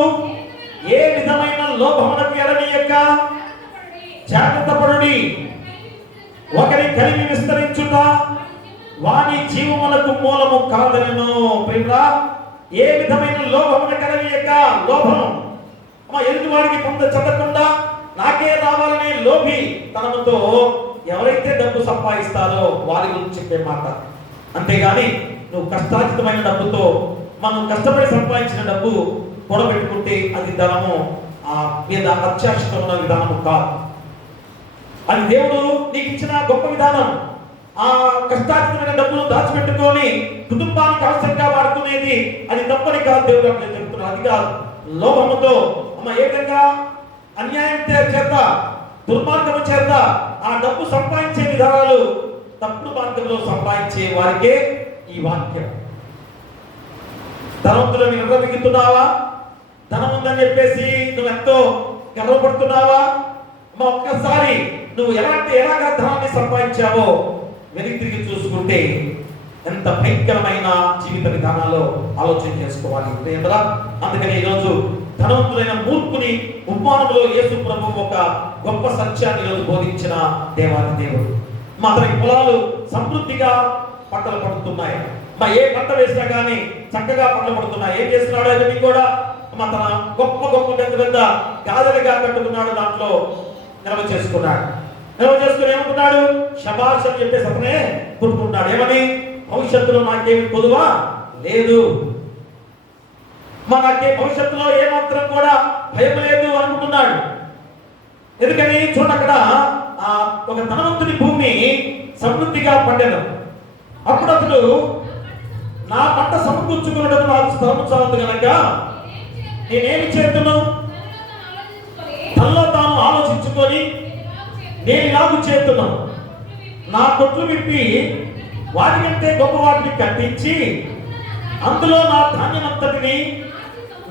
ఏ విధమైన లోభమునకు ఎడనీయక జాగ్రత్త పడుడి. ఒకరి కలిమి విస్తరించుట వాని జీవమునకు మూలము కాదనెను. ప్రియుడా, ఏ విధమైన లోభమునకు ఎడనీయక, లోభం ఎదుటి వాడికి చెందకుండా నాకే రావాలనే లోభి తనముతో ఎవరైతే డబ్బు సంపాదిస్తారో వారి గురించి చెప్పే మాట. అంతేగాని నువ్వు కష్టార్జితమైన డబ్బుతో, మనం కష్టపడి సంపాదించిన డబ్బు కూడబెట్టుకుంటే అది ధనము మీద అత్యాశతో ఉన్న విధానము కాదు. అది దేవుడు నీకు ఇచ్చిన గొప్ప విధానం. ఆ కష్టార్జితమైన డబ్బును దాచిపెట్టుకొని కుటుంబానికి అవసరంగా వాడుకునేది అది తప్పని కాదు. దేవుడు అట్లా చెప్తున్నాడు. అది కాదు. లోభముతో ఏ విధంగా అన్యాయం చేత, దుర్మార్గము చేత ఆ డబ్బు సంపాదించే విధానాలు, తప్పుడు మార్గంలో సంపాదించే వారికే ఈ వాక్యం. ధనవంతులను విర్రవీగుతున్నావా? ధనం ఉందని చెప్పేసి నువ్వు ఎంతో గర్వపడుతున్నావా? ఒక్కసారి నువ్వు ఎలాగా ధనాన్ని సంపాదించావో వెనక్కి తిరిగి చూసుకుంటే ఎంత భయంకరమైన జీవిత విధానాల్లో ఆలోచన చేసుకోవాలి. అందుకని ఈరోజు ధనవంతులైన మూర్ఖుని ఉపమానంలో యేసు ప్రభు ఒక గొప్ప సత్యాన్ని ఈరోజు బోధించిన దేవాది దేవుడు. మా అతనికి పొలాలు సమృద్ధిగా పంటలు పడుతున్నాయి. ఏ పంట వేసినా కానీ చక్కగా పంటలు పడుతున్నాయి. ఏం చేస్తున్నాడు అని కూడా తన గొప్ప గొప్ప పెద్ద గాజలుగా కట్టుకున్నాడు. దాంట్లో నిల్వ చేసుకున్నాడు. నిల్వ చేసుకుని ఏమనుకున్నాడు? శబాష్ అని చెప్పేసి అతనే కొట్టుకుంటున్నాడు. ఏమని? భవిష్యత్తులో నాకేమి కొదువా లేదు, నాకే భవిష్యత్తులో ఏమాత్రం కూడా భయం లేదు అనుకుంటున్నాడు. ఎందుకని? చూడండి, అక్కడ ఒక ధనవంతుని భూమి సమృద్ధిగా పండెను. అప్పుడు అతడు, నా పంట సమకూర్చుకున్నట్టు నాకు స్థలము చాలదు కనుక నేనేమి చేతును? తనలో తాను ఆలోచించుకొని నేను ఇలాగు చేతున్నాను, నా కొట్లు విప్పి వాటికంటే గొప్ప వాటిని కట్టించి అందులో నా ధాన్యమంతటిని,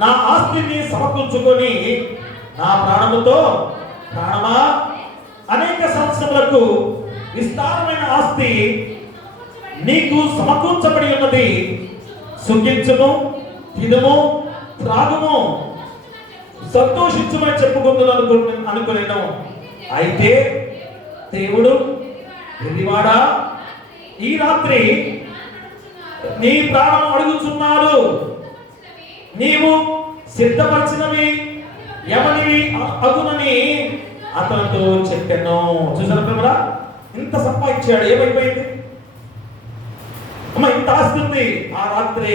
నా ఆస్తిని సమకూర్చుకొని నా ప్రాణముతో, ప్రాణమా, అనేక సంవత్సరములకు విస్తారమైన ఆస్తి నీకు సమకూర్చబడి ఉన్నది, సుఖించుము, తినుము, త్రాగుము, సంతోషించుమని చెప్పుకుందును అనుకునేను. అయితే దేవుడు, వెర్రివాడా, ఈ రాత్రి నీ ప్రాణం అడుగుచున్నాడు, నీవు సిద్ధపరిచినవి ఎవరివి అగునని అతనితో చెప్పాను. చూసారా ప్రేమరా, ఇంత సంపాదించాడు, ఏమైపోయింది? అమ్మ ఇంత ఆస్తి ఉంది, ఆ రాత్రి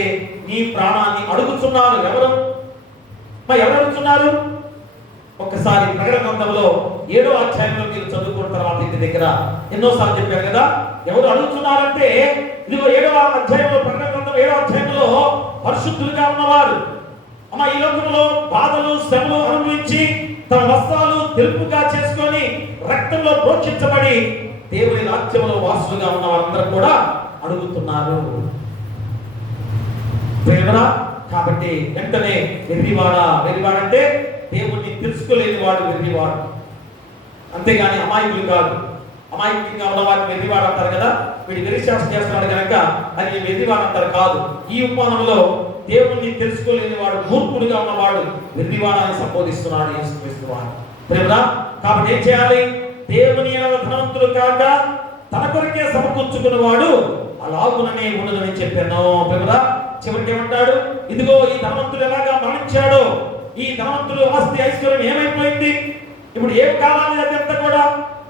నీ ప్రాణాన్ని అడుగుతున్నారు. ఎవరు అడుగుతున్నారు? ఒక్కసారి ప్రకటన గ్రంథంలో 7వ అధ్యాయంలో మీరు చదువుకున్న తర్వాత ఇంటి దగ్గర ఎన్నోసార్లు చెప్పారు కదా. ఎవరు అడుగుతున్నారంటే ఇదిగో 7వ అధ్యాయంలో ప్రకటన గ్రంథం గ్రంథం 7వ అధ్యాయంలో పరిశుద్ధులుగా ఉన్నవారు ఈ లోకంలో బాధలు శ్రమలు అనుభవించి తన వస్త్రాలు తెలుపుగా చేసుకొని రక్తంలో ప్రోక్షించబడి దేవుని రాజ్యంలో వాసులుగా ఉన్న వారందరూ కూడా అడుగుతున్నారు. ప్రేమరా కాబట్టి వెంటనే వెర్రివాడంటే దేవుణ్ణి తెలుసుకోలేని వాడు వెర్రివాడు, అంతేగాని అమాయకులు కాదు. అమాయకులుగా ఉన్న వారిని వెర్రివాడు అంటారు కదా, వీడు వెర్రిశాస్త్రం చేస్తున్నాడు కనుక అది వెర్రివాడు అంటారు కాదు. ఈ ఉపమానంలో దేవుణ్ణి తెలుసుకోలేని వాడు, మూర్ఖుడిగా ఉన్నవాడు వెర్రివాడని సంబోధిస్తున్నాడు యేసుక్రీస్తు వారు. ప్రేమరా కాబట్టి ఏం చేయాలి? దేవుని ధనవంతుడు కాక తన కొరకే సమకూర్చుకున్నవాడు అలాగుననే ఉండదని చెప్పాను. ప్రేమరా చివరికి ఏమంటాడు? ఇదిగో ఈ ధనవంతుడు ఎలాగా మరణించాడో, ఈ ధనవంతుడు ఆస్తి ఐశ్వర్యం ఏమైపోయింది? ఇప్పుడు ఏం కావాలి? అదంతా కూడా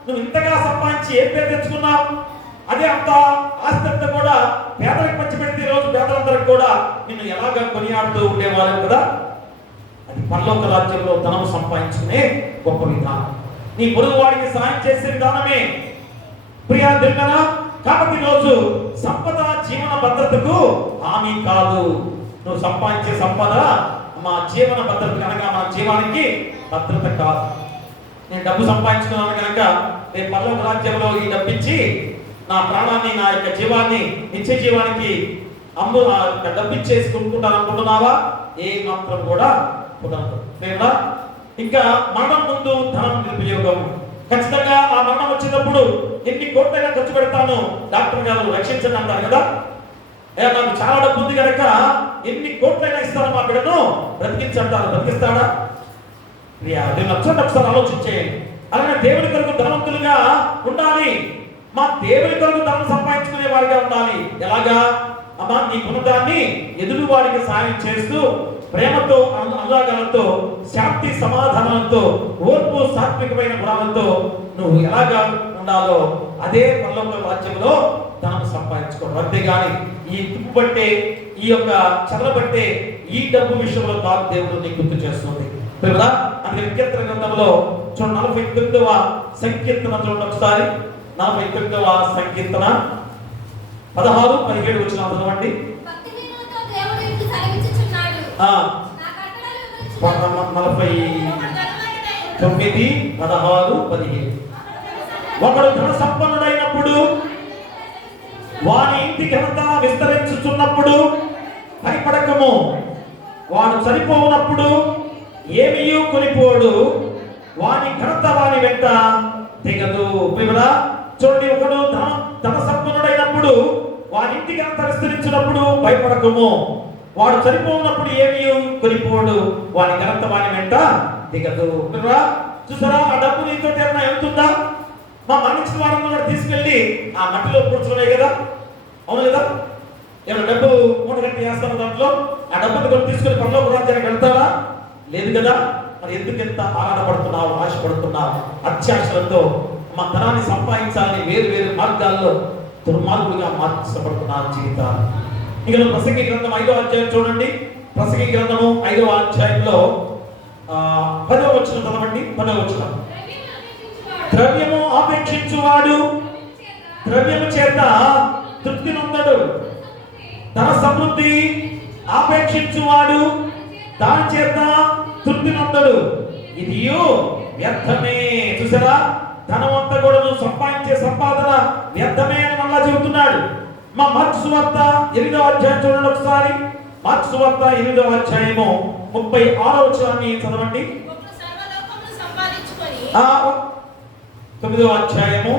నువ్వు ఇంతగా సంపాదించి ఏం పేరు తెచ్చుకున్నావు? అదే అంత ఆస్తి అంతా కూడా పేదలకు పంచిపెడితే రోజు పేదలందరికి కూడా నిన్ను ఎలాగా కొనియాడుతూ ఉండేవారు కదా. అది పరలోక రాజ్యంలో ధనం సంపాదించుకునే గొప్ప విధానం. నీ పొరుగు వాడికి సహాయం చేసే విధానమే ప్రియా దిల్మన. కాబట్టి రోజు సంపద జీవన భద్రతకు హామీ కాదు. నువ్వు సంపాదించే సంపద మా జీవన భద్రత కనుక మన జీవానికి భద్రత కాదు. నేను డబ్బు సంపాదించుకున్నాను కనుక నేను పరలోక రాజ్యంలో ఈ డబ్బిచ్చి నా ప్రాణాన్ని, నా యొక్క జీవాన్ని, నిత్య జీవానికి డబ్బిచ్చేసి కొనుక్కుంటాను అనుకుంటున్నావా? ఏ మాత్రం కూడా కుదరదు. ఇంకా మరణం ముందు ధనం నిరుపయోగం. ఖచ్చితంగా ఆ మరణం వచ్చినప్పుడు ఎన్ని కోట్లైనా ఖర్చు పెడతాను, డాక్టర్ గారు రక్షించండి అంటారు కదా. నాకు చాలా డబ్బు ఉంది కనుక ఎన్ని కోట్లైనా ఇస్తాను మా బిడ్డను బ్రతికించంటారు. బ్రతికిస్తాడా? అది నచ్చండి, ఒకసారి ఆలోచించేయండి. అలాగే దేవుని కొరకు ధనవంతులుగా ఉండాలి. మా దేవుని కొరకు ధనం సంపాదించుకునే వారిగా ఉండాలి. ఎలాగా? అమ్మా నీ గుణదాన్ని ఎదురు వారికి సహాయం చేస్తూ ప్రేమతో, అనురాగాలతో, శాంతి సమాధానంతో, ఓర్పు సాత్వికమైన గుణాలతో నువ్వు ఎలాగా ఉండాలో అదే పరలోక రాజ్యంలో ధనం సంపాదించుకోవడం. అంతేగాని ఈ తుప్పు పట్టే, ఈ యొక్క చదలబట్టే ఈ డబ్బు విషయంలో కాదు దేవుడు నీకు గుర్తు చేస్తుంది. అందుకే కీర్తన గ్రంథంలో చూడండి 49వ సంకీర్తన చూడండి ఒకసారి. 49వ సంకీర్తన 16-17 వచ్చిన చదవండి. 49:16-17 ఒకడు ధన సంపన్నుడైనప్పుడు వాని ఇంటి ఘనత విస్తరించుచున్నప్పుడు భయపడకము, వాడు చనిపోవునప్పుడు ఏమియూ కొనిపోడు, వాని ఘనత వాని వెంట దిగదు. చూడండి, ఒకడు ధన సంపన్నుడైనప్పుడు వాని ఇంటి ఘనత విస్తరించినప్పుడు భయపడకము, వాడు చనిపోయినప్పుడు ఏమీ కొనిపోడు, వాని ఘనత వాని వెంట దిగదు. చూసారా? ఆ డబ్బు నీతో ఏమైనా ఎంతుందా? మా మరణించిన వారంలో కూడా తీసుకెళ్ళి ఆ మట్టిలో కూర్చున్నాయి కదా, అవును కదా? ఏమైనా డబ్బు మూట కట్టి వేస్తాను దాంట్లో, ఆ డబ్బుని కూడా తీసుకెళ్ళి పరలోక రాజ్యానికి వెళ్తారా? లేదు కదా. మరి ఎందుకు ఎంత ఆరాటపడుతున్నావు, ఆశపడుతున్నావు? అత్యాశలతో మా ధనాన్ని సంపాదించాలని వేరు వేరు మార్గాల్లో దుర్మార్గులుగా మార్చబడుతున్నారు జీవితాలు. ఇక ప్రసంగి గ్రంథం 5వ అధ్యాయం చూడండి. ప్రసంగి గ్రంథము 5వ అధ్యాయంలో 10వ వచనం చదవండి. 10వ వచనం. ద్రవ్యము ఆపేక్షించువాడు ద్రవ్యము చేత తృప్తి నొందడు, ధన సమృద్ధి ఆపేక్షించువాడు దాని చేత తృప్తి నొందడు, ఇది వ్యర్థమే. చూసారా? ధనవంతా కూడా నువ్వు సంపాదించే సంపాదన వ్యర్థమే అని మళ్ళా చెబుతున్నాడు. మా మార్క్స్ సువార్త 8వ అధ్యాయం చూడండి ఒకసారి. మార్క్స్ సువార్త 8వ అధ్యాయము 36వ వచనాన్ని చదవండి. 9వ అధ్యాయము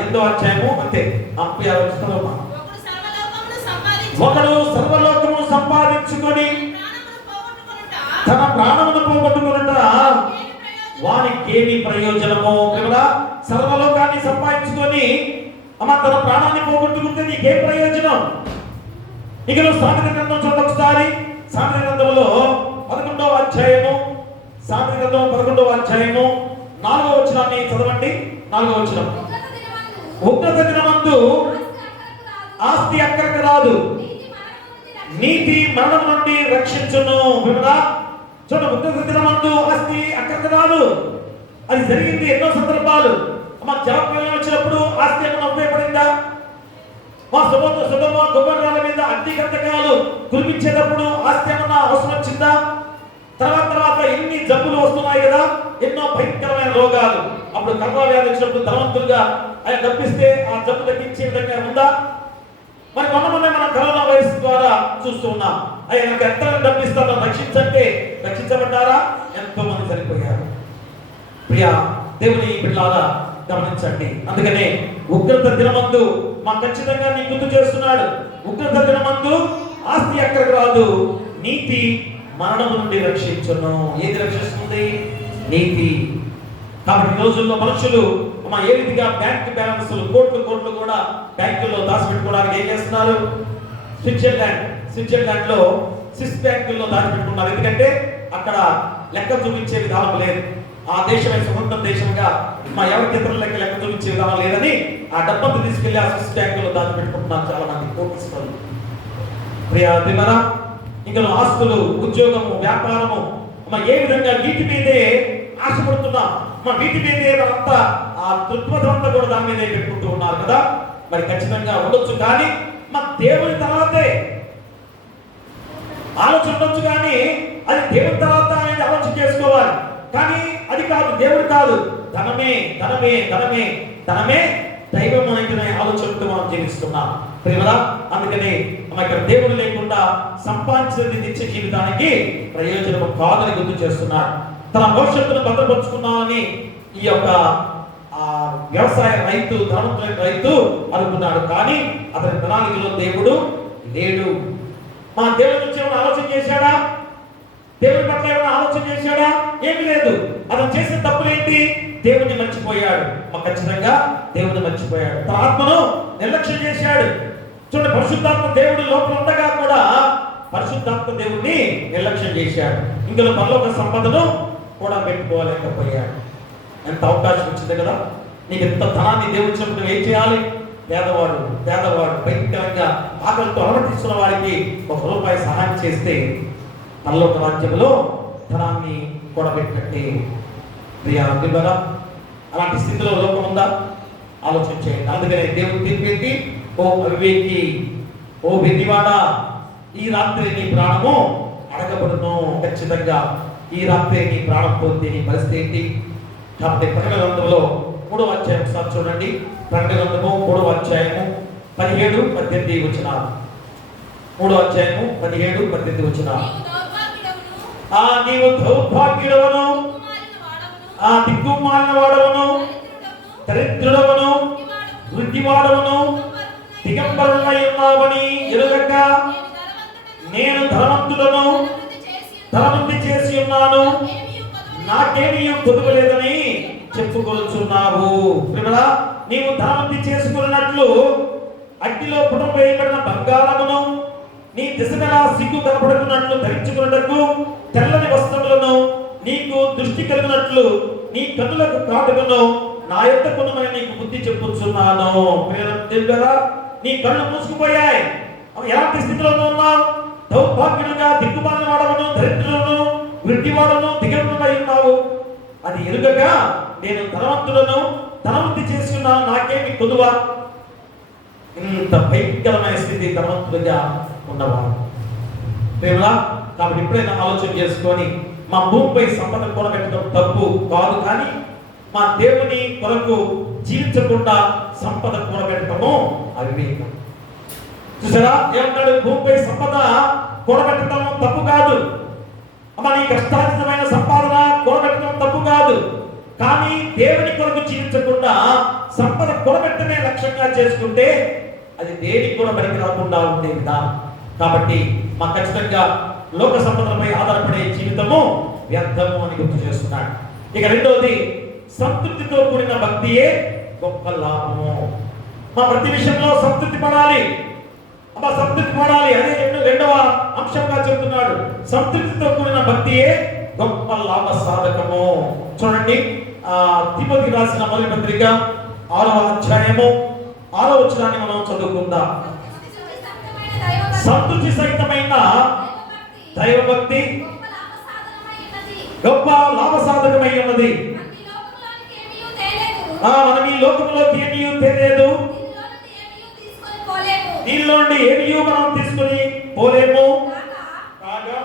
8వ అధ్యాయము అంతే 36వ వచనం. ఒకడు సర్వలోకమును సంపాదించుకొని తన ప్రాణమును పోగొట్టుకొనుట వానికి ఏమి ప్రయోజనము? సర్వలోకాన్ని సంపాదించుకొని తన ప్రాణాన్ని పోగొట్టుకుంటే నీకేం ప్రయోజనం? ఇక నువ్వు సామెతల గ్రంథం చూడండి ఒకసారి. సామెతల గ్రంథంలో 11వ అధ్యాయము, సామెతల గ్రంథం 11వ అధ్యాయము 4వ వచనాన్ని చదవండి. 4వ వచనం. ఉగ్రత దినమందు ఆస్తి అక్కడికి రాదు, నీతి మరణం నుండి రక్షించును. చూడండి, ఉగ్రత దినమందు ఆస్తి అక్కడికి రాదు. అది జరిగింది ఎన్నో సందర్భాలు. జలప్రలయం వచ్చినప్పుడు ఆస్తి ఏమైనా ఉపయోగపడిందా? మా సుధమ గొప్పరాల మీద అగ్ని గంధకాలు కురిపించేటప్పుడు ఆస్తి ఏమన్నా అవసరం వచ్చిందా? తర్వాత ఎన్ని జబ్బులు వస్తున్నాయి కదా, ఎన్నో భయంకరమైన రోగాలు. అప్పుడు కరోనా వ్యాధి వచ్చినప్పుడు ధనవంతులుగా ఆయన తప్పిస్తే ఆ జబ్బు తగ్గించే విధంగా ఉందా? మరి మొన్న మనం కరోనా వైరస్ ద్వారా చూస్తూ ఉన్నాం. ఆయనకు ఎంత డబ్బిస్తారో రక్షించంటే రక్షించబడ్డారా? ఎంతో మంది చనిపోయారు. ప్రియా దేవుని బిడ్డలారా గమనించండి. అందుకనే ఉగ్రత దినమందు మా ఖచ్చితంగా నీ గుర్తు చేస్తున్నాడు. ఉగ్రత దినమందు ఆస్తి ఎక్కడికి రాదు, నీతి మరణం నుండి రక్షించును. ఏది రక్షిస్తుంది? నీతి. కాబట్టి ఈ రోజుల్లో మనుషులు ఏ రీతిగా బ్యాంక్ బ్యాలెన్స్లు కోట్లు కూడా బ్యాంకుల్లో దాచిపెట్టుకోవడానికి ఏం చేస్తున్నారు? స్విట్జర్లాండ్ లో స్విస్ బ్యాంకుల్లో దాచిపెట్టుకున్నారు. ఎందుకంటే అక్కడ లెక్క చూపించే విధానం లేదు. ఆ దేశమే స్వతంత్ర దేశంగా ఎవరికి ఇతరుల లెక్క చూపించే విధానం లేదని ఆ డబ్బంతా తీసుకెళ్లి ఆ స్విస్ బ్యాంకుల్లో దాచిపెట్టుకుంటున్నారు చాలా మంది కోటీశ్వరులు. ప్రియా దిమరా, ఇంకా ఆస్తులు, ఉద్యోగము, వ్యాపారము ఏ విధంగా వీటి మీదే ఆశపడుతున్నాం. వీటి మీదే అంతా ఆ దృక్పథం అంతా కూడా దాని మీదే పెట్టుకుంటూ ఉన్నారు కదా. మరి ఖచ్చితంగా ఉండొచ్చు, కానీ దేవుని తర్వాతే ఆలోచన ఉండొచ్చు, కానీ అది దేవుని తర్వాత అనేది ఆలోచన చేసుకోవాలి. కానీ అది కాదు, దేవుడు కాదు. ధనమే ధనమే ధనమే ధనమే దైవం అనే ఆలోచనతో మనం జీవిస్తున్నాం ప్రియరా. అందుకని ఇక్కడ దేవుడు లేకుండా సంపాదించినది నిత్య జీవితానికి ప్రయోజనం కాదని గుర్తు చేస్తున్నాడు. తన భవిష్యత్తును భద్రపరుచుకున్నామని ఈ యొక్క వ్యవసాయ రైతు, ధనవంతులైన రైతు అనుకున్నాడు. కానీ అతని ప్రణాళికలో దేవుడు లేడు. దేవుడి నుంచి ఏమైనా ఆలోచన చేశాడా? దేవుడి పట్ల ఏమైనా ఆలోచన చేశాడా? ఏమీ లేదు. అతను చేసిన తప్పులేంటి? దేవుడిని మర్చిపోయాడు. ఖచ్చితంగా దేవుడిని మర్చిపోయాడు. తన ఆత్మను నిర్లక్ష్యం చేశాడు. చూడండి, పరిశుద్ధాత్మ దేవుడు లోపల ఉండగా కూడా పరిశుద్ధాత్మ దేవుడిని నిర్లక్ష్యం చేశాడు. ఇందులో పరలోక సంపదను కూడా పెట్టుకోలేకపోయాడు. ఎంత అవకాశం వచ్చింది కదా. నీకు ఎంత ధనాన్ని దేవుడు చెప్పిన ఏం చేయాలి? పేదవాడు భయంకరంగా ఆకలితో అలమటిస్తున్న వారికి ₹1 సహాయం చేస్తే పరలోక రాజ్యంలో ధనాన్ని కూడబెట్టినట్టే. ప్రియా బిడ్డలారా, అలాంటి స్థితిలో లోకం ఉందా? ఆలోచన చేయండి. అందుకనే దేవుడు తీర్పెట్టి, ఓ అవివేకి, ఓ వెర్రివాడా, ఈ రాత్రి నీ ప్రాణము అడగబడును. ఖచ్చితంగా ఈ రాత్రి నీ ప్రాణం పోతే నీ పరిస్థితి ఏంటి? కాబట్టి ప్రకటన గ్రంథంలో 3వ అధ్యాయం ఒకసారి చూడండి. ప్రకటన గ్రంథము 3వ అధ్యాయము 17-18 వచనాలు. 3వ అధ్యాయము 17-18 వచనాలు. నీవు దౌర్భాగ్యుడవను, దిక్కుమాలిన వాడవను, దరిద్రుడవను, వృద్ధివాడవను, దిగంబరులై ఉన్నావని ఎరుగక నేను ధనవంతుడను, ధనవృద్ధి చేసి ఉన్నాను, నాకేమీ కొదువలేదని చెప్పుకొనుచున్నావు. ప్రియరా, నీవు ధనవృద్ధి చేసుకున్నట్లు అగ్నిలో పుటం వేయబడిన బంగారమును, నీ దిశగా సిగ్గు కనపడుతున్నట్లు ధరించుకున్నట్టు తెల్లని వస్త్రములను, నీకు దృష్టి కలిగినట్లు నీ కన్నులకు కాటుకను నా యొక్క కొనుమని నీకు బుద్ధి చెప్పుచున్నాను. ప్రియరా, నీ కళ్ళు మూసుకుపోయాయి. ఎలాంటి స్థితిలో ఉన్నావు? దౌర్భాగ్యులుగా, దిక్కుమాలిన వాడవను, దరిద్రులను, వృద్ధివాడను, దిగంబరులై ఉన్నావు. అది ఎరుగగా నేను ధనవంతులను, ధనవృద్ధి చేసి ఉన్నాను, నాకేమి కొదువా? ఇంత భయంకరమైన స్థితి ధనవంతులుగా ఉన్నవాడు. ప్రేమలా, కాబట్టి ఎప్పుడైనా ఆలోచన చేసుకొని మా భూమిపై సంపద కూడబెట్టడం తప్పు కాదు, కానీ మా దేవుని కొరకు జీవించకుండా సంపద కూడబెట్టడము అవివేకం. చూసారా ఏమంటాడు? భూమిపై సంపద కూడబెట్టడం తప్పు కాదు, నీ కష్టార్జితమైన సంపాదన కూడబెట్టడం తప్పు కాదు, కానీ దేవుని కొరకు జీవించకుండా సంపద కూడబెట్టమే లక్ష్యంగా చేసుకుంటే అది దేనికి కూడా పనికి రాకుండా ఉండే విధానం. కాబట్టి మాకు ఖచ్చితంగా లోక సంపదలపై ఆధారపడే జీవితము వ్యర్థము అని గుర్తు చేస్తున్నాడు. ఇక రెండవది, సంతృప్తితో కూడిన భక్తియే గొప్ప లాభము. మా ప్రతి విషయంలో సంతృప్తి పడాలి, సంతృప్తి పడాలి. అదే రెండవ అంశంగా చెప్తున్నాడు. సంతృప్తితో కూడిన భక్తియే గొప్ప లాభ సాధకము. చూడండి, తిమోతికి రాసిన మొదటి పత్రిక 6వ అధ్యాయము 6వ వచనాన్ని మనం చదువుకుందాం. సంతృప్తి సహితమైన దైవభక్తి గొప్ప లాభ సాధకమై ఉన్నది. మనం ఈ లోకంలోకి ఏమీ తెలియదు, దీనిలో నుండి ఏమీ మనం తీసుకుని పోలేము. కాగా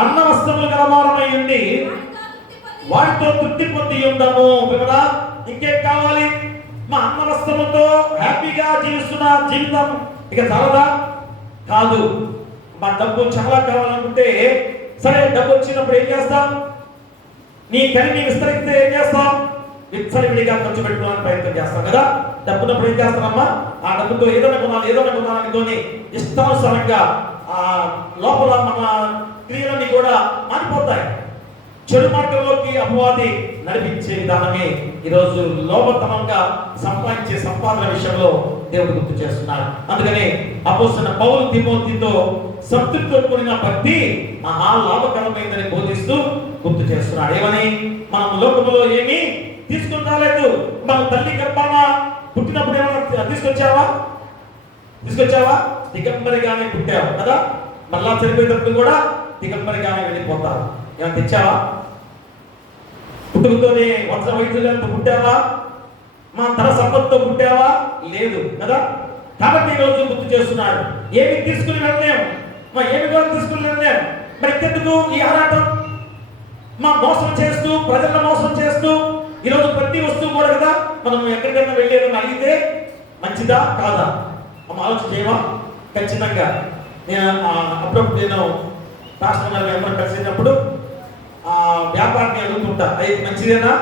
అన్న వస్త్రములు కలవారమై ఉండి వాటితో తృప్తి పొంది ఉండము. వివరా ఇంకేం కావాలి? మా అన్న వస్త్రములతో హ్యాపీగా జీవిస్తున్న జీవితం ఇక చాలదా? కాదు. మా డబ్బు చాలా కావాలనుకుంటే సరే, డబ్బు వచ్చినప్పుడు ఏం చేస్తాం? నీ కలిమి విస్తరిస్తే ఏం చేస్తాం? విచ్చలవిడిగా ఖర్చు పెట్టుకోవడానికి ప్రయత్నం చేస్తాం కదా. డబ్బున్నప్పుడు ఏం చేస్తామమ్మా? ఆ డబ్బుతో ఏదైనా కొనాలనుకొని ఇష్టానుసారంగా ఆ లోపల మన క్రియలన్నీ కూడా మారిపోతాయి. చెడు మార్గంలోకి అపవాది నడిపించే విధానమే ఈరోజు లోపతనంగా సంపాదించే సంపాదన విషయంలో దేవుడు గుర్తు చేస్తున్నాడు. అందుకనే అపోస్తలుడైన పౌలు తిమోతితో సంతృప్తితో కూడిన భక్తి మహా లాభకరమైందని బోధిస్తూ గుర్తు చేస్తున్నాడు. ఏమని? మనం లోకములో ఏమీ తీసుకుని రాలేదు. మనం తల్లి గర్భాన పుట్టినప్పుడు ఏమైనా తీసుకొచ్చావా? దిగంబరిగానే పుట్టావు కదా. మళ్ళా చనిపోయేటప్పుడు కూడా దిగంబరిగానే వెళ్ళిపోతావు. ఏమైనా తెచ్చావా? పుట్టుకతోనే వంశ వైద్యులతో పుట్టావా? మా తన సంపత్తితో పుట్టావా? లేదు కదా. కాబట్టి ఈరోజు గుర్తు చేస్తున్నాడు, ఏమి తీసుకుని వెళ్ళలేం, ఏమి కూడా తీసుకుని వెళ్ళలేం. మరి ఎందుకు ఈ ఆరాటం? మోసం చేస్తూ, ప్రజలను మోసం చేస్తూ ఈరోజు ప్రతి వస్తువు కూడా కదా మనం ఎక్కడికైనా వెళ్ళేదని అడిగితే మంచిదా కాదా ఆలోచన చేయవా? ఖచ్చితంగా. అప్పుడప్పుడు నేను రాష్ట్ర ఎవరు కలిసినప్పుడు వ్యాపారాన్ని అడుగుతుంటా, అది మంచిదేనా?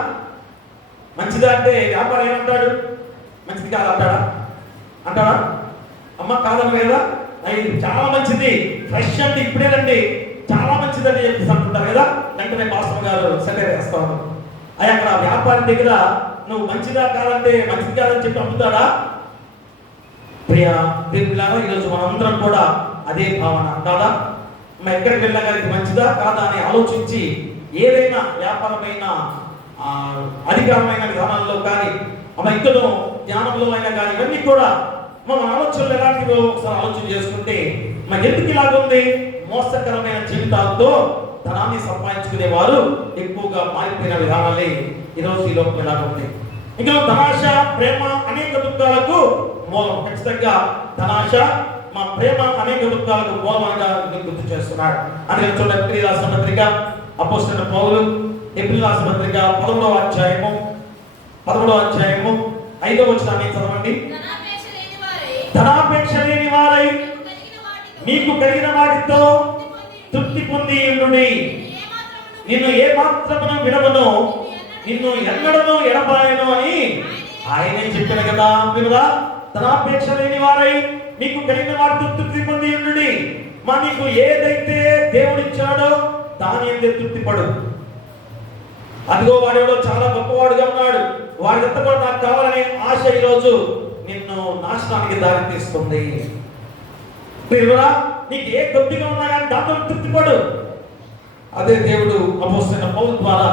మంచిదా అంటే వ్యాపారం ఏమంటాడు? మంచిది కాదు అంటాడా? అమ్మ కాదని లేదా? అది చాలా మంచిది, ఫ్రెష్ అంటే ఇప్పుడేనండి, చాలా మంచిదని చెప్పి అంటుంటారు కదా. వెంటనే మాస్టర్ గారు సరే వేస్తాను. అక్కడ వ్యాపారి దగ్గర నువ్వు మంచిదా కాదంటే మంచిది కాదని చెప్పి అమ్ముతాడా? ప్రియా దేవులారా, ఈరోజు మనందరం కూడా అదే భావన కాదా? ఎక్కడికి వెళ్ళగా ఇది మంచిదా కాదా అని ఆలోచించి ఏదైనా వ్యాపారమైన అధికారమైన విధానాల్లో కానీ ఇంకనో జ్ఞానంలో అయినా కానీ ఇవన్నీ కూడా మన ఆలోచనలు ఎలాంటివో ఒకసారి ఆలోచన చేసుకుంటే ఎందుకు ఇలాగ ఉంది? మోసకరమైన జీవితాలతో ధనాన్ని సంపాదించుకునే వారు ఎక్కువగా మారిపోయిన విధానాలే ఈరోజు ఈ లోపల ఎలాగ ఉంది. ఇంకా ధనాశ, ప్రేమ అనేక దుఃఖాలకు మూలం. ఖచ్చితంగా ధనాశ, మా ప్రేమ అనేక దుఃఖాలకు మూలంగా గుర్తు చేస్తున్నాడు. అందుకని చూడండి, ఎబ్రిల్ రాసిన పత్రిక అపోస్తలుడైన పౌలు ఎబ్రిల్ రాసిన పత్రిక 11వ అధ్యాయము 5వ వచనాన్ని చదవండి. ధనాపేక్ష లేని వారై మీకు కలిగిన వాటితో తృప్తి పొంది ఉండుడి. నిన్ను ఏ మాత్రమును విడవను, నిన్ను ఎన్నడను ఎడబాయను అని ఆయనే చెప్పిన కదా. వినరా? ధనాపేక్ష లేని వారై మీకు కలిగిన వాటితో తృప్తి పొంది ఉండుడి. నీకు ఏదైతే దేవుడిచ్చాడో దాని అందే తృప్తిపడు. అదిగో వాడేవాడో చాలా గొప్పవాడుగా ఉన్నాడు, వాడిదంతా కూడా నాకు కావాలనే ఆశ ఈరోజు నిన్ను నాశనానికి దారి తీస్తుంది. నీకు ఏ కొద్దిగా ఉన్నా కానీ దాంతో తృప్తిపడు. అదే దేవుడు అపోస్తలుడైన పౌలు ద్వారా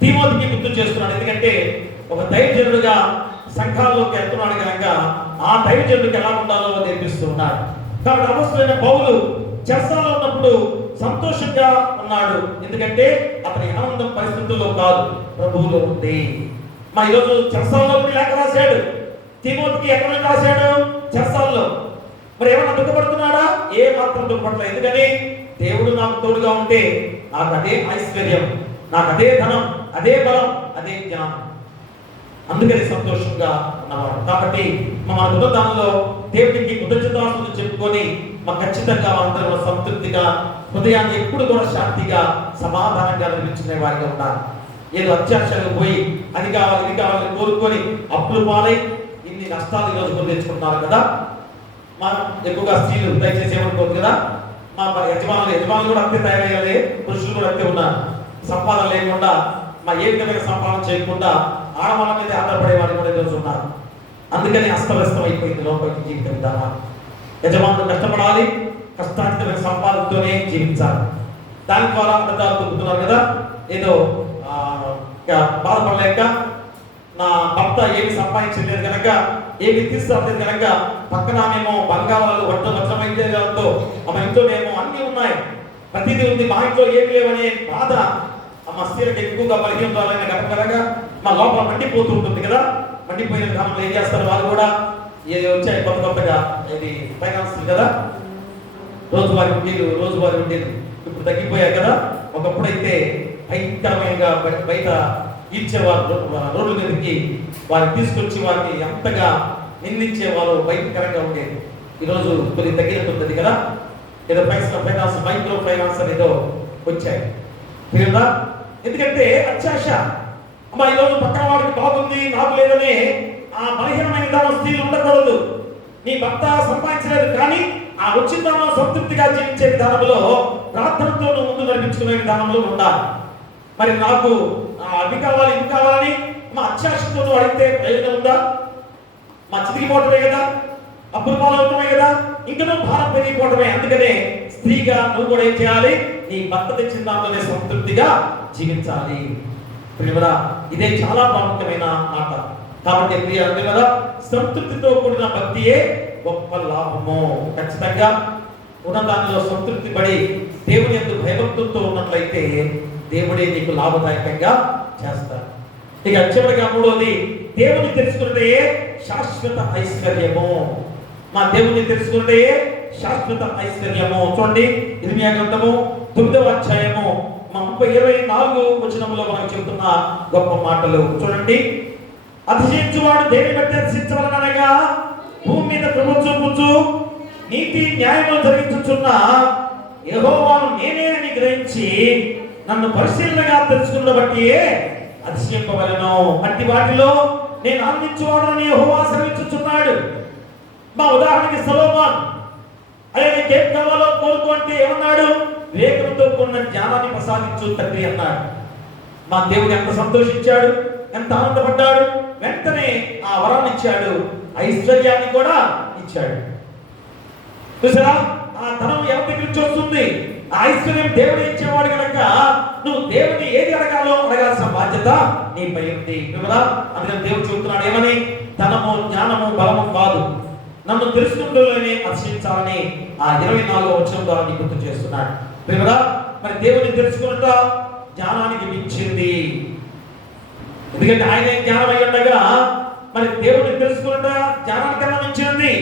తిమోతికి గుర్తు చేస్తున్నాడు. ఎందుకంటే ఒక దైవజనుడుగా సంఘాల్లోకి వెళ్తున్నాడు కనుక ఆ దైవజనుడికి ఎలా ఉండాలో నేర్పిస్తూ ఉన్నాడు. కాబట్టి అపోస్తలుడైన పౌలు చెరసాలలో ఉన్నప్పుడు సంతోషంగా ఉన్నాడు. ఎందుకంటే అతని ఆనందం పరిస్థితుల్లో కాదు, ప్రభువులో ఉంది. ఈరోజు చెరసాలలో లేఖ రాశాడు. తిమోతికి ఎక్కడ రాశాడు? చెరసాలలో. మరి ఏమన్నా దుఃఖపడుతున్నాడా? ఏ మాత్రం దుఃఖపడలేదు. ఎందుకని? దేవుడు నాకు తోడుగా ఉంటే నాకు అదే ఐశ్వర్యం, నాకు అదే ధనం, అదే బలం, అదే జ్ఞానం. అందుకని సంతోషంగా ఉన్నవాడు. కాబట్టి మన హృదయంలో దేవుడికి కృతజ్ఞతాస్తుతులు చెప్పుకొని ఖచ్చితంగా అందరూ సంతృప్తిగా, హృదయాన్ని ఎప్పుడు కూడా శాంతిగా, సమాధానంగా నిర్మించుకునే వారిగా ఉండాలి. ఏదో అత్యాశలు పోయి అది కావాలి కోరుకొని అప్పులు పాలై ఇన్ని నష్టాలు ఈరోజు కొని తెచ్చుకుంటున్నారు కదా. మనం ఎక్కువగా స్త్రీలు దయచేసి ఏమనుకోవద్దు కదా. మా యజమానులు కూడా అంతే తయారయ్యాలి, పురుషులు కూడా అంతే ఉన్నారు. సంపాదన లేకుండా ఏ విధమైన సంపాదన చేయకుండా ఆడవాళ్ళ మీద ఆధారపడే వారు కూడా ఈరోజు ఉన్నారు. అందుకని అస్తవ్యస్తం అయిపోయింది లోపలికి జీవిత విధానం. యజమానులు కష్టపడాలి, కష్టాతీతమైన సంపాదనతోనే జీవించాలి. దాని ద్వారా అబద్ధాలు తొక్కుతున్నారు కదా. ఏదో బాధపడలేక నా భర్త ఏమి సంపాదించలేదు కనుక, ఏమి తీసుకురాలేదు కనుక పక్కన మేము బంగాళాలు వజ్రమైతే మా ఇంట్లోనేమో అన్నీ ఉన్నాయి, ప్రతిదీ ఉంది, మా ఇంట్లో ఏమి లేవనే బాధ మా స్త్రీలకు ఎక్కువగా బలహీనమైన కనుక మా లోపల మండిపోతూ ఉంటుంది కదా. మండిపోయిన కాలంలో ఏం చేస్తారు? వాళ్ళు కూడా ఇది వచ్చాయి కొత్తగా, ఇది ఫైనాన్స్ కదా, రోజువారీ వడ్డీలు ఇప్పుడు తగ్గిపోయాయి కదా. ఒకప్పుడైతే భయంకరమైన బయట ఇచ్చేవారు, రోడ్ల మీదకి వారిని తీసుకొచ్చి వారిని ఎంతగా నిందించేవారు, భయంకరంగా ఉండేది. ఈరోజు కొద్దిగా తగ్గినట్టుంది కదా. ఏదో ఫైనాన్స్, మైక్రో ఫైనాన్స్ అనేదో వచ్చాయి కదా. ఎందుకంటే అత్యాశ, అమ్మా ఈరోజు పక్కన వాడికి బాగుంది నాకు లేదని ఆ బలహీనమైన విధానం స్త్రీలు ఉండకూడదు. నీ భర్త సంపాదించలేదు కానీ ఆ వచ్చిన సంతృప్తిగా జీవించే విధానంలో, ప్రార్థనతో నువ్వు ముందు నడిపించుకునే విధానంలో ఉండాలి. మరి నాకు అవి కావాలి ఇవి కావాలని మా అత్యాశతో నువ్వు అడిగితే ప్రయోజనం ఉందా? మా చితికిపోవటమే కదా, అప్పులు పాలవుతమే కదా, ఇంకా నువ్వు భారం పెరిగిపోవటమే. అందుకనే స్త్రీగా నువ్వు కూడా ఏం చేయాలి? నీ భర్త తెచ్చిన దాంట్లోనే సంతృప్తిగా జీవించాలి. ప్రియరా, ఇదే చాలా ప్రాముఖ్యమైన మాట. కాబట్టి ప్రియరా, సంతృప్తితో కూడిన భక్తియే గొప్ప లాభము. ఖచ్చితంగా ఉన్న దానిలో సంతృప్తి పడి దేవుని యందు భయభక్తులతో ఉన్నట్లయితే దేవుడే నీకు లాభదాయకంగా చేస్తాడు. ఇక చివరిగా మూడోది, దేవుని తెలుసుకుంటే శాశ్వత ఐశ్వర్యము. మా దేవుని తెలుసుకుంటే శాశ్వత ఐశ్వర్యము. చూడండి, ఇర్మియా గ్రంథము 9వ అధ్యాయము 24 వచనంలో మనకు చెబుతున్న గొప్ప మాటలు చూడండి. అతిశయించువాడు దేని బట్టి అతిశయించవలనగా భూమి మీద ప్రభుత్వం చూపుచు నీతి న్యాయములు జరిగించుచున్న యెహోవాను నేనే అని గ్రహించి నన్ను పరిశీలనగా తెలుసుకున్న బట్టి అతిశయింపవలెను. అట్టి వాటిలో నేను ఆనందించువాడని యెహోవా సెలవిచ్చుచున్నాడు. మా ఉదాహరణకి సొలొమోన్, అదే నీకేం కావాలో కోరుకో అంటే ఏమన్నాడు? వివేకంతో కూడిన జ్ఞానాన్ని ప్రసాదించు తండ్రి అన్నాడు. మా దేవుడు ఎంత సంతోషించాడు, ఎంత ఆనందపడ్డాడు. వెంటనే ఆ వరాన్ని ఇచ్చాడు, ఐశ్వర్యాన్ని కూడా ఇచ్చాడు. చూసారా, ఆ ధనం ఎవరి దగ్గర నుంచి వస్తుంది? ఆ ఐశ్వర్యం దేవుడు ఇచ్చేవాడు కనుక నువ్వు దేవుని ఏది అడగాలో అడగాల్సిన బాధ్యత నీపై ఉంది కదా. అందుకని దేవుడు చెబుతున్నాడు ఏమని? ధనము జ్ఞానము బలము కాదు, నన్ను తెలుసుకుంటూనే అతిశయించాలని ఆ 24వ వచనం ద్వారా నీకు గుర్తు చేస్తున్నాడు కదా. మరి దేవుని తెలుసుకున్నట జ్ఞానానికి మించింది. ఎందుకంటే ఆయనే జ్ఞానం అయి ఉండగా మరి దేవుడిని తెలుసుకున్నట జ్ఞానానికన్నా మించింది.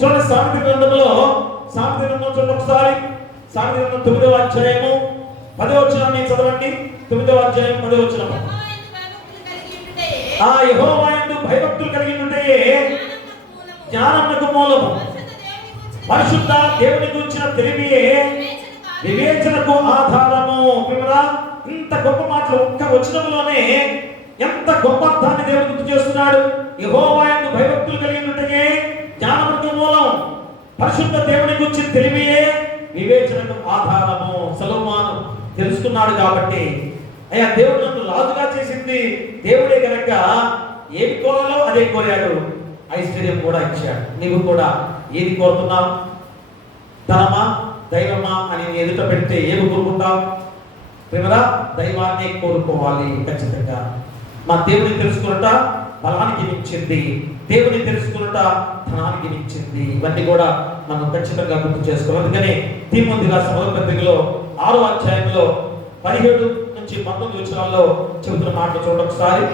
చూడండి, సామెతల గ్రంథంలో చూడండి ఒకసారి. సామెతల గ్రంథం 9వ అధ్యాయము 10వ వచనాన్ని చదవండి. 9వ అధ్యాయం 10వ వచనం. ఆ యెహోవా యందు భయభక్తులు కలిగి ఉంటే జ్ఞానమునకు మూలము, పరిశుద్ధ దేవుని గురించిన తెలివియే వివేచనకు ఆధారము. ఇంత గొప్ప మాటలు ఒక్క వచనంలోనే ఎంత గొప్ప అర్థాన్ని దేవుడు గుర్తు చేస్తున్నాడు. యెహోవా యందు భయభక్తులు కలిగి ఉంటే జ్ఞానమునకు మూలం, పరిశుద్ధ దేవుని గురించి తెలివియే వివేచనకు ఆధారము. సొలొమోను తెలుసుకున్నాడు కాబట్టి, అయ్యా దేవుడు నన్ను రాజుగా చేసింది దేవుడే కనుక ఏది కోరాలో అదే కోరాడు, ఐశ్వర్యం కూడా ఇచ్చాడు. నీవు కూడా ఏది కోరుతున్నావు? ధనమా దైవమా అని ఎదుట పెడితే ఏమి కోరుకుంటావు? ప్రియరా, దైవాన్ని కోరుకోవాలి ఖచ్చితంగా. మా దేవుని తెలుసుకున్నట బలానికి మించింది, దేవుని తెలుసుకున్నట ధనానికి మించింది. ఇవన్నీ కూడా మనం ఖచ్చితంగా గుర్తు చేసుకోవాలి. అందుకని తీమోతి రాసిన మొదటి పత్రికలో 6వ అధ్యాయంలో 17 నుంచి 19 వచనాల్లో చెబుతున్న మాటలు చూడండి ఒకసారి.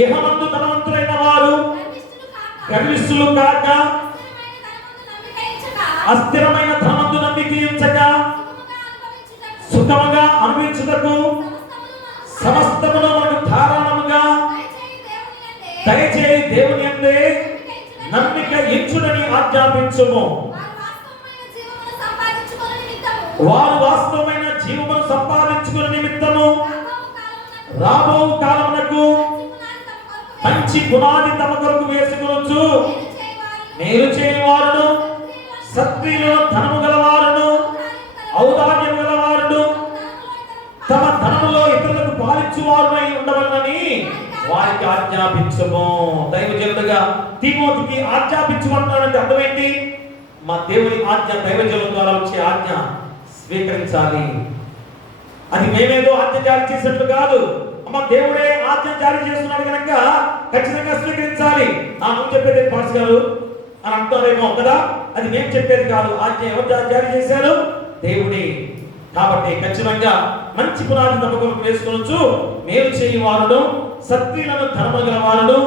యెహోవానందు ధనవంతులైన వారు గర్విష్ఠులు కాక, అస్థిరమైన ధనమందు నమ్మిక ఉంచక, సుఖముగా అనుభవించుటకు సమస్తమును మనకు ధారాళముగా దయచేయి దేవుని యందే నమ్మిక ఉంచుడని ఆజ్ఞాపించుము. వారు వాస్తవమైన జీవమును సంపాదించుకునే నిమిత్తము రాబో కాలమునకు మంచి పునాది తమ కొరకు వేసుకొనొచ్చు. మేలు చేయవారును, సత్క్రియలో ధనము గలవారును, ఔదార్యము గలవారును, తమ ధనములో ఇతరులకు పాలించువారునై ఉండవలనని వారికి ఆజ్ఞాపించుము. దైవజనుడుగా తీమోతికి ఆజ్ఞాపించమంటున్నాడంటే అర్థం ఏంటి? మా దేవుని ఆజ్ఞ దైవజనుల ద్వారా వచ్చే ఆజ్ఞ స్వీకరించాలి. అది మేమేదో ఆజ్ఞ జారీ చేసినట్లు కాదు. అమ్మ దేవుడే ఆజ్ఞ జారీ చేస్తున్నాడు కనుక ఖచ్చితంగా స్వీకరించాలి. నువ్వు చెప్పేది పాస్ గారు అని అంటారేమో కదా, అది మేము చెప్పేది కాదు. ఆజ్ఞ ఎవరు జారీ చేశారు? దేవుడే. కాబట్టి ఖచ్చితంగా మంచి పునాది తమ కొరకు వేసుకోవచ్చు. మేలు చేయవారును, సత్క్రియలను ధర్మగల వారును,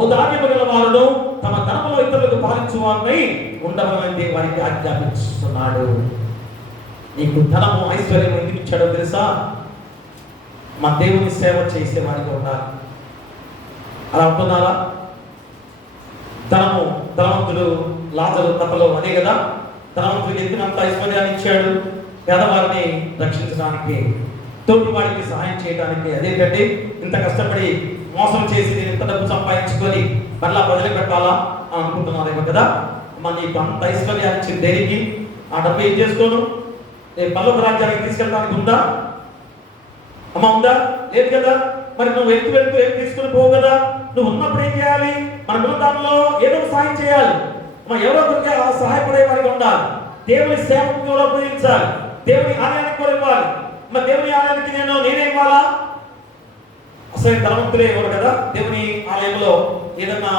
ఔదార్యము గల వారును తమ ధనములో ఇతరులకు పాలించు వారిని ఉండవలని వారికి ఆజ్ఞాపిస్తున్నాడు. నీకు ధనము ఐశ్వర్యం ఎందుకు ఇచ్చాడో తెలుసా? మా దేవుని సేవ చేసే వారికి ఉండాలి. అలా ఉంటున్నారా? ధనవంతుడు లాజరు కథలో అదే కదా, ధనవంతుడికి ఎత్తినంత ఐశ్వర్యాన్ని ఇచ్చాడు, పేదవారిని రక్షించడానికి, తోటి వాడికి సహాయం చేయడానికి. అదేంటంటే ఇంత కష్టపడి మోసం చేసి నేను ఇంత డబ్బు సంపాదించుకొని మళ్ళా బదిలీ పెట్టాలా అని అనుకుంటున్నారేమో కదా. మరి నీకు అంత ఐశ్వర్యాన్ని ఇచ్చిన దేనికి? ఆ డబ్బు ఏం చేసుకోను? పల్లపు రాజ్యానికి తీసుకెళ్ళడానికి ఉందా? అమ్మ ఉందా? లేదు కదా. మరి నువ్వు వెళ్తూ ఏం తీసుకుని పోవు కదా. నువ్వు ఉన్నప్పుడు ఏం చేయాలి? మన బృందంలో ఏదో సహాయం చేయాలి. ఎవరో ఒకరికి ఆ సహాయపడే వారికి ఉండాలి. దేవుని సేవకు కూడా ఉపయోగించాలి. దేవుని ఆలయానికి కూడా ఇవ్వాలి. మరి దేవుని ఆలయానికి నేనే ఇవ్వాలా? అసలు ధనవంతులే ఎవరు కదా. దేవుని ఆలయంలో ఏదన్నా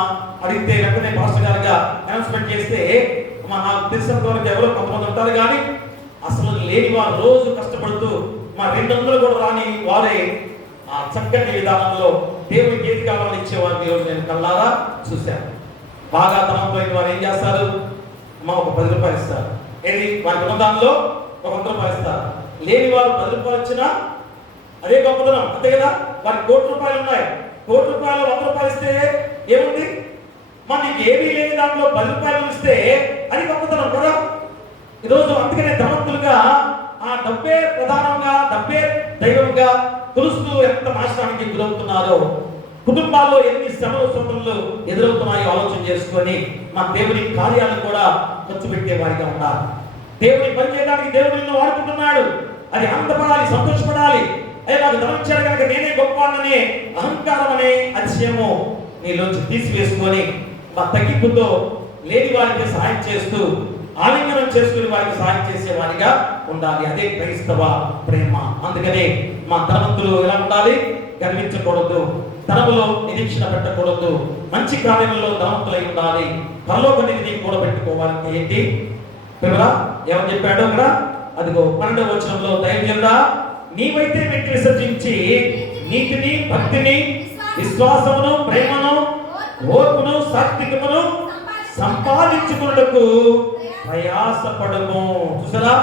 అడిగితే వెంటనే పాస్టర్ గారుగా అనౌన్స్మెంట్ చేస్తే నాకు తెలిసినంత వరకు ఎవరో కొంతమంది ఉంటారు, కానీ అసలు లేని వారు రోజు కష్టపడుతూ మా 200 కూడా రాని వారే ఆ చక్కటి విధానంలో దేవునికి ఏది కావాలని ఇచ్చేవారికి ఈరోజు నేను కళ్ళారా చూశాను. బాగా ధనవంతులైన వారు ఏం చేస్తారు? ఒక 10 రూపాయలు ఇస్తారు. ఏది వారి బృందంలో ఒక 100 రూపాయలు ఇస్తారు. లేని వారు 10 రూపాయలు ఇచ్చినా అదే గొప్పతనం, అంతే కదా. వారికి 1 కోటి రూపాయలు ఉన్నాయి. 1 కోటి రూపాయలు 100 రూపాయలు ఇస్తే ఏముంది? మనకి ఏమీ లేని దాంట్లో 10 రూపాయలు ఇస్తే అది గొప్పతనం కదా. ఈరోజు అందుకనే ధనవంతులుగా ఆ డబ్బే ప్రధానంగా, డబ్బే దైవంగా కొలుస్తూ ఎంత నాశనానికి గురవుతున్నారో, కుటుంబాల్లో ఎన్ని శ్రమలు సొంతలు ఎదురవుతున్నాయో ఆలోచన చేసుకొని మన దేవుని కార్యాలను కూడా ఖర్చు పెట్టే వారిగా ఉండాలి. దేవుని పని చేయడానికి దేవుడు నిన్ను వాడుకుంటున్నాడు. అది ఆనందపడాలి, సంతోషపడాలి. అదే నాకు ధనం ఇచ్చాడు కనుక నేనే గొప్ప అనే అహంకారం అనే అతిశయము నీలోంచి తీసివేసుకొని మా తగ్గింపుతో లేని వారికి సహాయం చేస్తూ ఆలింగనం చేసుకుని వారికి సహాయం చేసే వారిగా ఉండాలి. అదే క్రైస్తవ ప్రేమ. అందుకనే మా ధనవంతులు ఎలా ఉండాలి? గర్వించకూడదు, ధనములో నిరీక్షణ పెట్టకూడదు, మంచి కార్యములలో ధనవంతులై ఉండాలి. పరలోక నిధిని కూడా పెట్టుకోవాలంటే ఏంటి? ఎవరు చెప్పాడో అక్కడ? అదిగో 12వ వచనంలో, ధైర్యంగా నీవైతే వెంట విసర్జించి నీతిని, భక్తిని, విశ్వాసమును, ప్రేమను, ఓర్పును, సాత్వికమును సంపాదించుకున్నకు ప్రయాసపడము. చూసారా?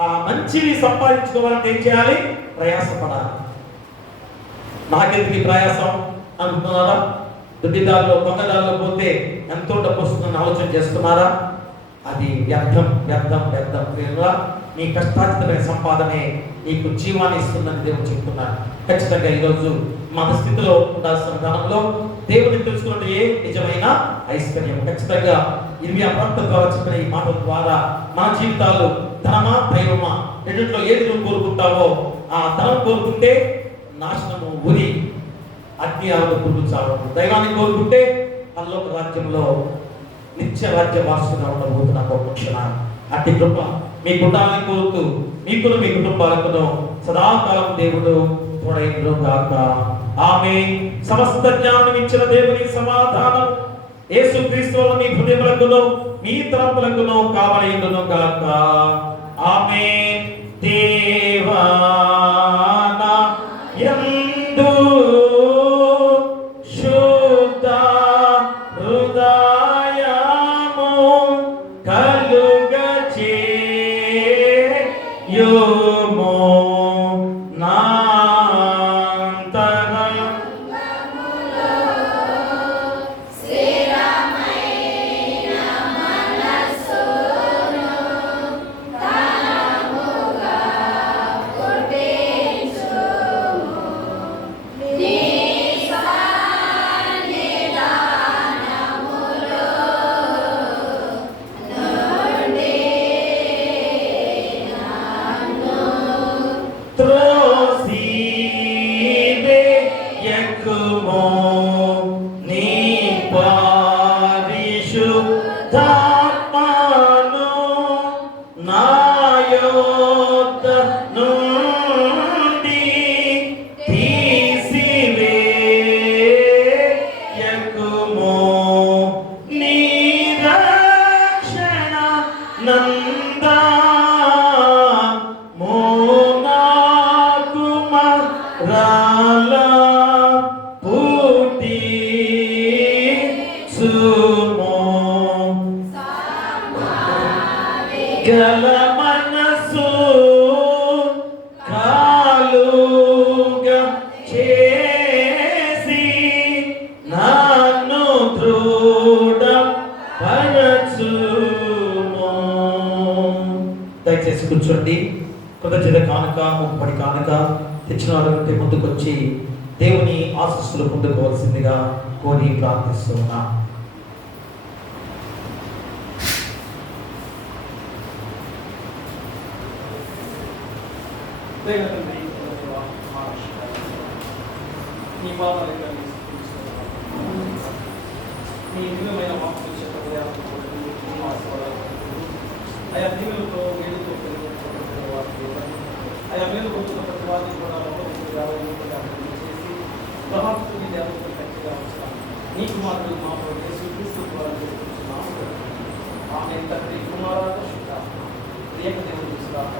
ఆ మంచివి సంపాదించుకోవాలంటే ఏం చేయాలి? ప్రయాసపడాలి. నాకెందుకు ప్రయాసం అనుకుంటున్నారా? దుడ్డిదారిలో దొంగదారిలో పోతే ఎంతో డబ్బు వస్తుందని ఆలోచన చేస్తున్నారా? అది వ్యర్థం, వ్యర్థం, వ్యర్థం. నీ కష్టార్జితమైన సంపాదనే నీకు జీవాన్ని ఇస్తుందని దేవుడు చెప్తున్నాడు. ఖచ్చితంగా ఈరోజు మన స్థితిలో ఉండాల్సిన ధనంలో దేవుడిని తెలుసుకున్నట్టు ఏ నిజమైన ఐశ్వర్యం. ఖచ్చితంగా ఇర్మియా ప్రవక్త ద్వారా చెప్పిన ఈ మాటల ద్వారా మన జీవితాలు ధనమా, దైవమా, రెండింటిలో ఏది నువ్వు కోరుకుంటావో ఆ ధనం కోరుకుంటే నాశనము, ఉరి, అగ్ని ఆవులు పురుగు చావడం. దైవాన్ని కోరుకుంటే పరలోక రాజ్యంలో నిత్య రాజ్య వారసుగా ఉండబోతున్న గొప్ప క్షణాలు. అట్టి కృప మీ కుటుంబాన్ని కోరుతూ మీకును మీ కుటుంబాలకు సదాకాలం దేవుడు తోడైండు గాక. ఆమేన్. సమస్త జ్ఞానం ఇచ్చిన దేవుని సమాధానం యేసుక్రీస్తు వలన మీ హృదయములకును మీ తలంపులకును కావలయుండును గాక. ఆమేన్. దేవా నా యందు శుద్ధ హృదయము కలుగచేయుము. రాల పూర్తి ముప్పడి కానుక తెచ్చిన వారి ముందుకొచ్చి దేవుని ఆశీస్సులు పొందుకోవాల్సిందిగా కోరి ప్రార్థిస్తున్నా. ఆయా దీవులతో వేడుతో ఆయా మేలు పొందుతున్న ప్రతి వారిని కూడా చేసి ప్రభావితుని దేవతలు గట్టిగా ఉంచుతాను. నీ కుమారుడు మా ప్రభు యేసుక్రీస్తు ద్వారా చేస్తున్నాము. ఆమె తండ్రి కుమారుడు శుద్ధాత్మ ఏక దేవుడు తీసుకురాక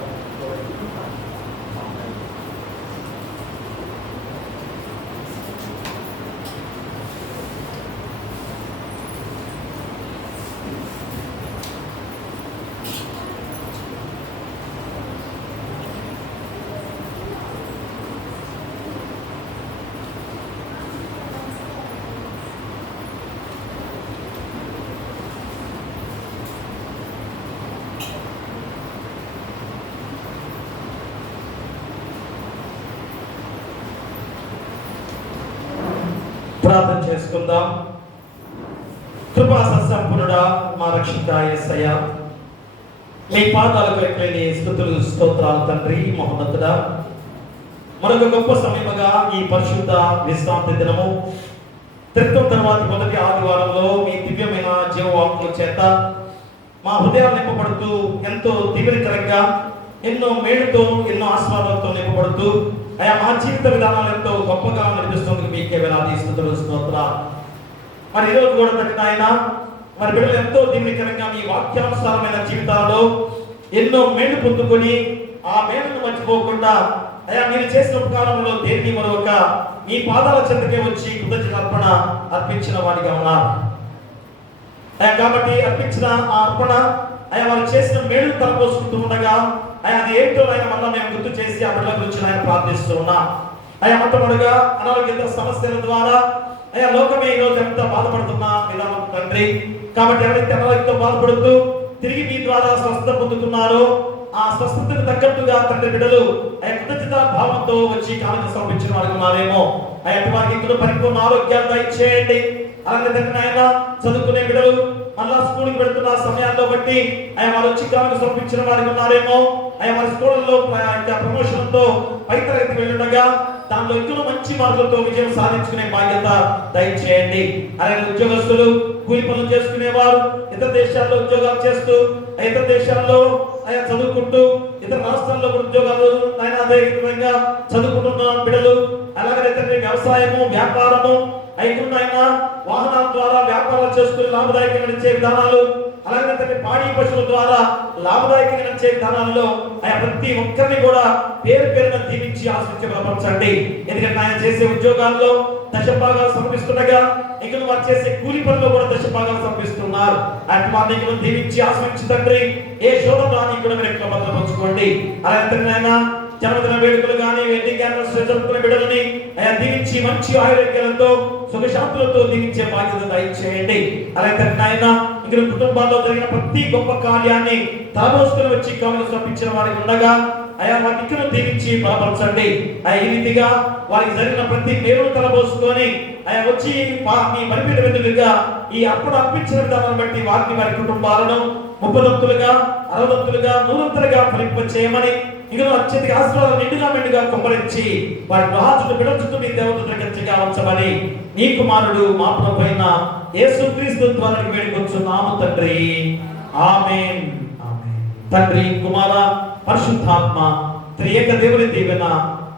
ప్రార్థన చేసుకుందాం. కృపా సంపన్నుడా మా రక్షక యేసయ్య, మీ పాదాలకు ఎక్కలేని స్తుతులు స్తోత్రాలు తండ్రి మహోన్నతుడా. మరొక గొప్ప సమయముగా ఈ పరిశుద్ధ విశ్రాంతి దినము త్రిత్వం తర్వాత మొదటి ఆదివారంలో మీ దివ్యమైన జీవవాక్కుల చేత మా హృదయాలు నింపబడుతూ ఎంతో దీవెనకరంగా ఎన్నో మేలుతో ఎన్నో ఆశీర్వాదాలతో నింపబడుతూ అయా మా జీవిత విధానాలు ఎంతో గొప్పగా నడిపిస్తుంది. మీకే వేలాది స్తుతులు స్తోత్రాలు. మరి ఈరోజు కూడా తండ్రి నాయన, మరి బిడ్డలు ఎంతో దీవెనకరంగా మీ వాక్యానుసారమైన జీవితాలలో ఎన్నో మేలు పొందుకొని ఆ మేలును మర్చిపోకుండా అయా మీరు చేసిన ఉపకారంలో దేన్ని మరొక మీ పాదాల చెంతకే వచ్చి కృతజ్ఞత అర్పణ అర్పించిన వాడిగా ఉన్నారు. కాబట్టి అర్పించిన ఆ అర్పణ అయా వారు చేసిన మేలు తలపోసుకుంటూ ఉండగా అయా అది ఏంటో ఆయన మళ్ళీ మేము గుర్తు చేసి ఆ బిడ్డల గురించి ఆయన ప్రార్థిస్తూ ఉన్నాం. అయా మొట్టమొదటిగా అనారోగ్య సమస్యల ద్వారా అయా లోకమే ఈరోజు ఎంత బాధపడుతున్నా విధానం తండ్రి. కాబట్టి ఎవరైతే అనారోగ్యంతో బాధపడుతూ తిరిగి మీ ద్వారా స్వస్థత పొందుతున్నారో ఆ స్వస్థతకు తగ్గట్టుగా తండ్రి బిడ్డలు ఆ కృతజ్ఞత భావంతో వచ్చి కానుక సమర్పించిన వారికి ఉన్నారేమో. అయ్యా వారికి ఇందులో పరిపూర్ణ ఆరోగ్యాన్ని దయచేయండి. అలాగే తండ్రి ఆయన చదువుకునే బిడ్డలు మళ్ళా స్కూల్కి వెళ్తున్న సమయాల్లో బట్టి ఆయన వారు వచ్చి కానుక సమర్పించిన వారికి ఉన్నారేమో. ఆయన వారి స్కూళ్ళలో ప్రమోషన్ తో పై తరగతికి వెళ్ళుండగా దానిలో ఎక్కువ మంచి మార్కులతో విజయం సాధించుకునే బాధ్యత దయచేయండి. అలాగే ఉద్యోగస్తులు కూలి పనులు చేసుకునేవారు ఇతర దేశాల్లో ఉద్యోగాలు చేస్తూ ఇతర దేశాల్లో ఆయన చదువుకుంటూ ఇతర రాష్ట్రాల్లో ఉద్యోగాలు ఆయన అదే విధంగా చదువుకుంటున్న బిడ్డలు అలాగే తండ్రి వ్యవసాయము వ్యాపారము అయిన వాహనాల ద్వారా వ్యాపారాలు చేసుకుని లాభదాయకంగా నడిచే విధానాలు అలాగే తండ్రి పాడి పశువుల ద్వారా లాభదాయకంగా నడిచే విధానాల్లో ఆయన ప్రతి ఒక్కరిని కూడా పేరు పేరున దీవించి ఆశించి బలపరచండి. ఎందుకంటే ఆయన చేసే ఉద్యోగాల్లో దశభాగాలు సమర్పిస్తుండగా ఇక్కడ వారు చేసే కూలి పనులు కూడా దశభాగాలు సమర్పిస్తున్నారు. ఆయన వారిని దీవించి ఆశించి తండ్రి ఏ శోధన రాని కూడా మీరు ఎక్కువ భద్రపరచుకోండి. అలాగే తండ్రి ఆయన జన్మదిన వేడుకలు కానీ వెడ్డింగ్ యానివర్సరీ జరుపుకునే బిడ్డలని ఆయన దీవించి మంచి ఆరోగ్యాలతో సుఖశాంతులతో దీవించే బాధ్యత దయచేయండి. అలాగే తండ్రి ఆయన ఇక్కడ కుటుంబాల్లో జరిగిన ప్రతి గొప్ప కార్యాన్ని తలబోసుకుని వచ్చి కానుక సమర్పించిన వారికి ఉండగా అయా వాటిని దీవించి బలపరచండి. ఈ రీతిగా వారికి జరిగిన ప్రతి మేలును తలబోసుకొని ఆయన వచ్చి మీ బలిపీఠ వెందులుగా ఈ అప్పుడు అర్పించిన విధానాన్ని బట్టి వారిని వారి కుటుంబాలను 30దంతులుగా 60దంతులుగా 100దంతులుగా ఫలింప చేయమని ఇక అత్యధిక ఆశీర్వాదాలు నిండుగా మెండుగా కుమ్మరించి వారి రాజును బిడ్డల చుట్టూ మీ దేవతలకు గట్టిగా ఉంచమని నీ కుమారుడు మా ప్రభువైన యేసుక్రీస్తు ద్వారా వేడుకొంచున్నాము తండ్రి. ఆమేన్. తండ్రి కుమార పరిశుద్ధాత్మ త్రియేక దేవుని దీవెన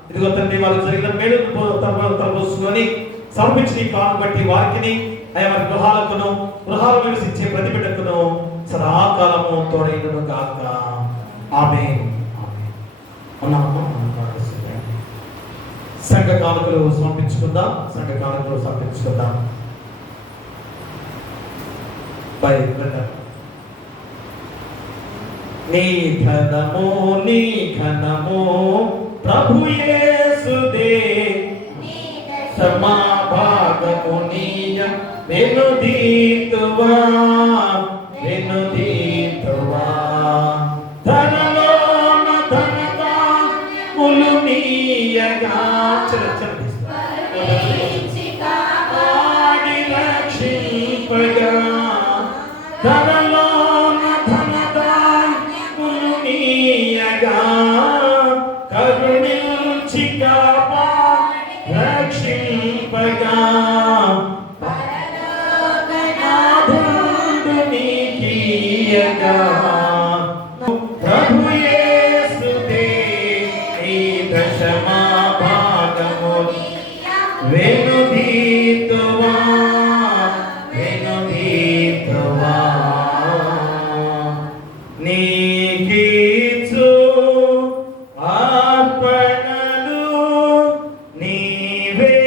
ఇదిగో తండ్రి వారు జరిగిన మేలును తలబోసుకొని సమర్పించి కాను బట్టి వారికి అయా వారి గృహాలు నివసించే ప్రతి బిడ్డకును సదాకాలము తోడైనను గాక. ఆమేన్. సంఘ కానుకలు సమర్పించుకుందాం. నీ ఘనము ప్రభు యేసుదే సమభాగము నీయ వెనుదీతువా ధనలోన ధనదాముల చలో ఆడి రక్షింపగా ధనలోన ధనదాన్యములు నీయగా కరుణించి కాపాడి రక్షింపగా పరలోకనాథుడు నీకీయగా ప్రభు యేసుదే ఈ దశమా భాగము వెనుదీతువా నీకీచు అర్పణలు నీవే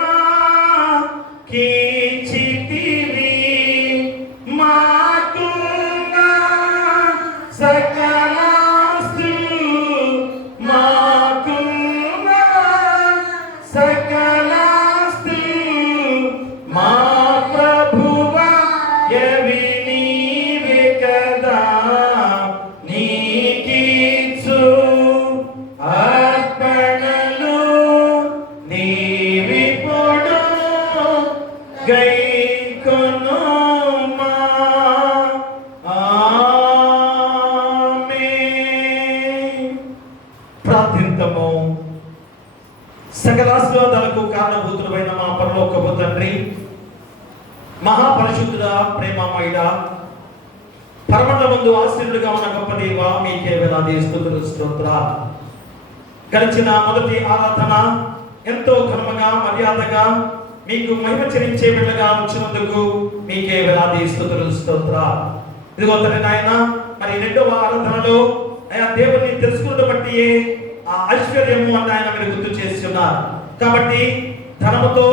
మాకీచితివి మాకున్న సకలాస్తులు మాకున్న సకలాస్తులు మా ప్రభువా యవి నీవే కదా నీకీచు అర్పణలు నీవిప్పుడు గైకొనుమా ఆమేన్. ప్రార్థింతము. సకలాశీర్వాదాలకు కారణభూతులైన మా పరలోకపు తండ్రి, మహాపరిశుద్ధుడా, ప్రేమమయుడా, పరమమందు ఆశీర్వాదులుగా ఉన్న గొప్ప దేవ, మీకే వేలాది స్తుతులు స్తోత్రాలు. గడిచిన మొదటి ఆరాధన ఎంతో ఘనముగా మర్యాదగా మీకు మహిమ చెల్లించే బిడ్డగా ఉంచినందుకు మీకే వేలాది స్తుతులు స్తోత్రాలు. ఇదిగో తండ్రి నాయన, మరి రెండవ ఆరాధనలో ఆయా దేవుని తెలుసుకున్నది బట్టి ఆ ఐశ్వర్యము అని ఆయన మీరు గుర్తు చేస్తున్నారు. కాబట్టి ధనముతో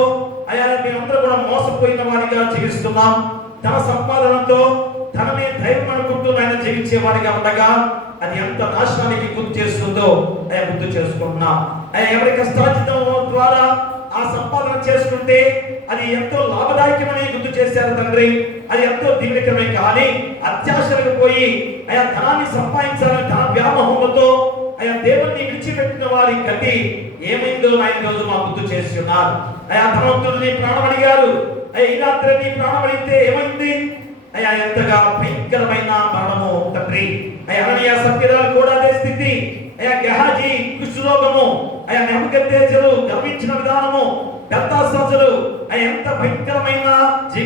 అయా మేమందరూ కూడా మోసపోయిన వారిగా జీవిస్తున్నాం. ధన సంపాదనతో ధనమే దైవం అనుకుంటూ ఆయన జీవించే వారిగా ఉండగా అది ఎంత నాశనానికి గుర్తు చేస్తుందో అయ్యా గుర్తు చేసుకుంటున్నాం. అయ్యా ఎవరి కష్టార్జితం ద్వారా ఆ సంపాదన చేసుకుంటే అది ఎంతో లాభదాయకమని గుర్తు చేశారు తండ్రి. అది ఎంతో దీవెనకరమే. కానీ అత్యాశలకు పోయి అయా ధనాన్ని సంపాదించాలని ధన వ్యామోహంతో అయా దేవుణ్ణి విడిచిపెట్టిన వారి గతి ఏమైందో ఆయన రోజు మా గుర్తు చేస్తున్నారు. అయా ధనవంతుడు నీ ప్రాణం అడిగారు. అయ్యా ఈ రాత్రి నీ ప్రాణం అడిగితే ఏమైంది? అయ్యా ఎంతగా భయంకరమైన మరణము తండ్రి. అయ్యా అననీయ సత్యరాలు కూడా అదే స్థితి. అయ్యా గెహాజీ కుష్ఠరోగము, అయ్యా నెబుకద్నెజరు గర్వించిన విధానము, బెల్తషాజరు ఎంత భయంకరమైన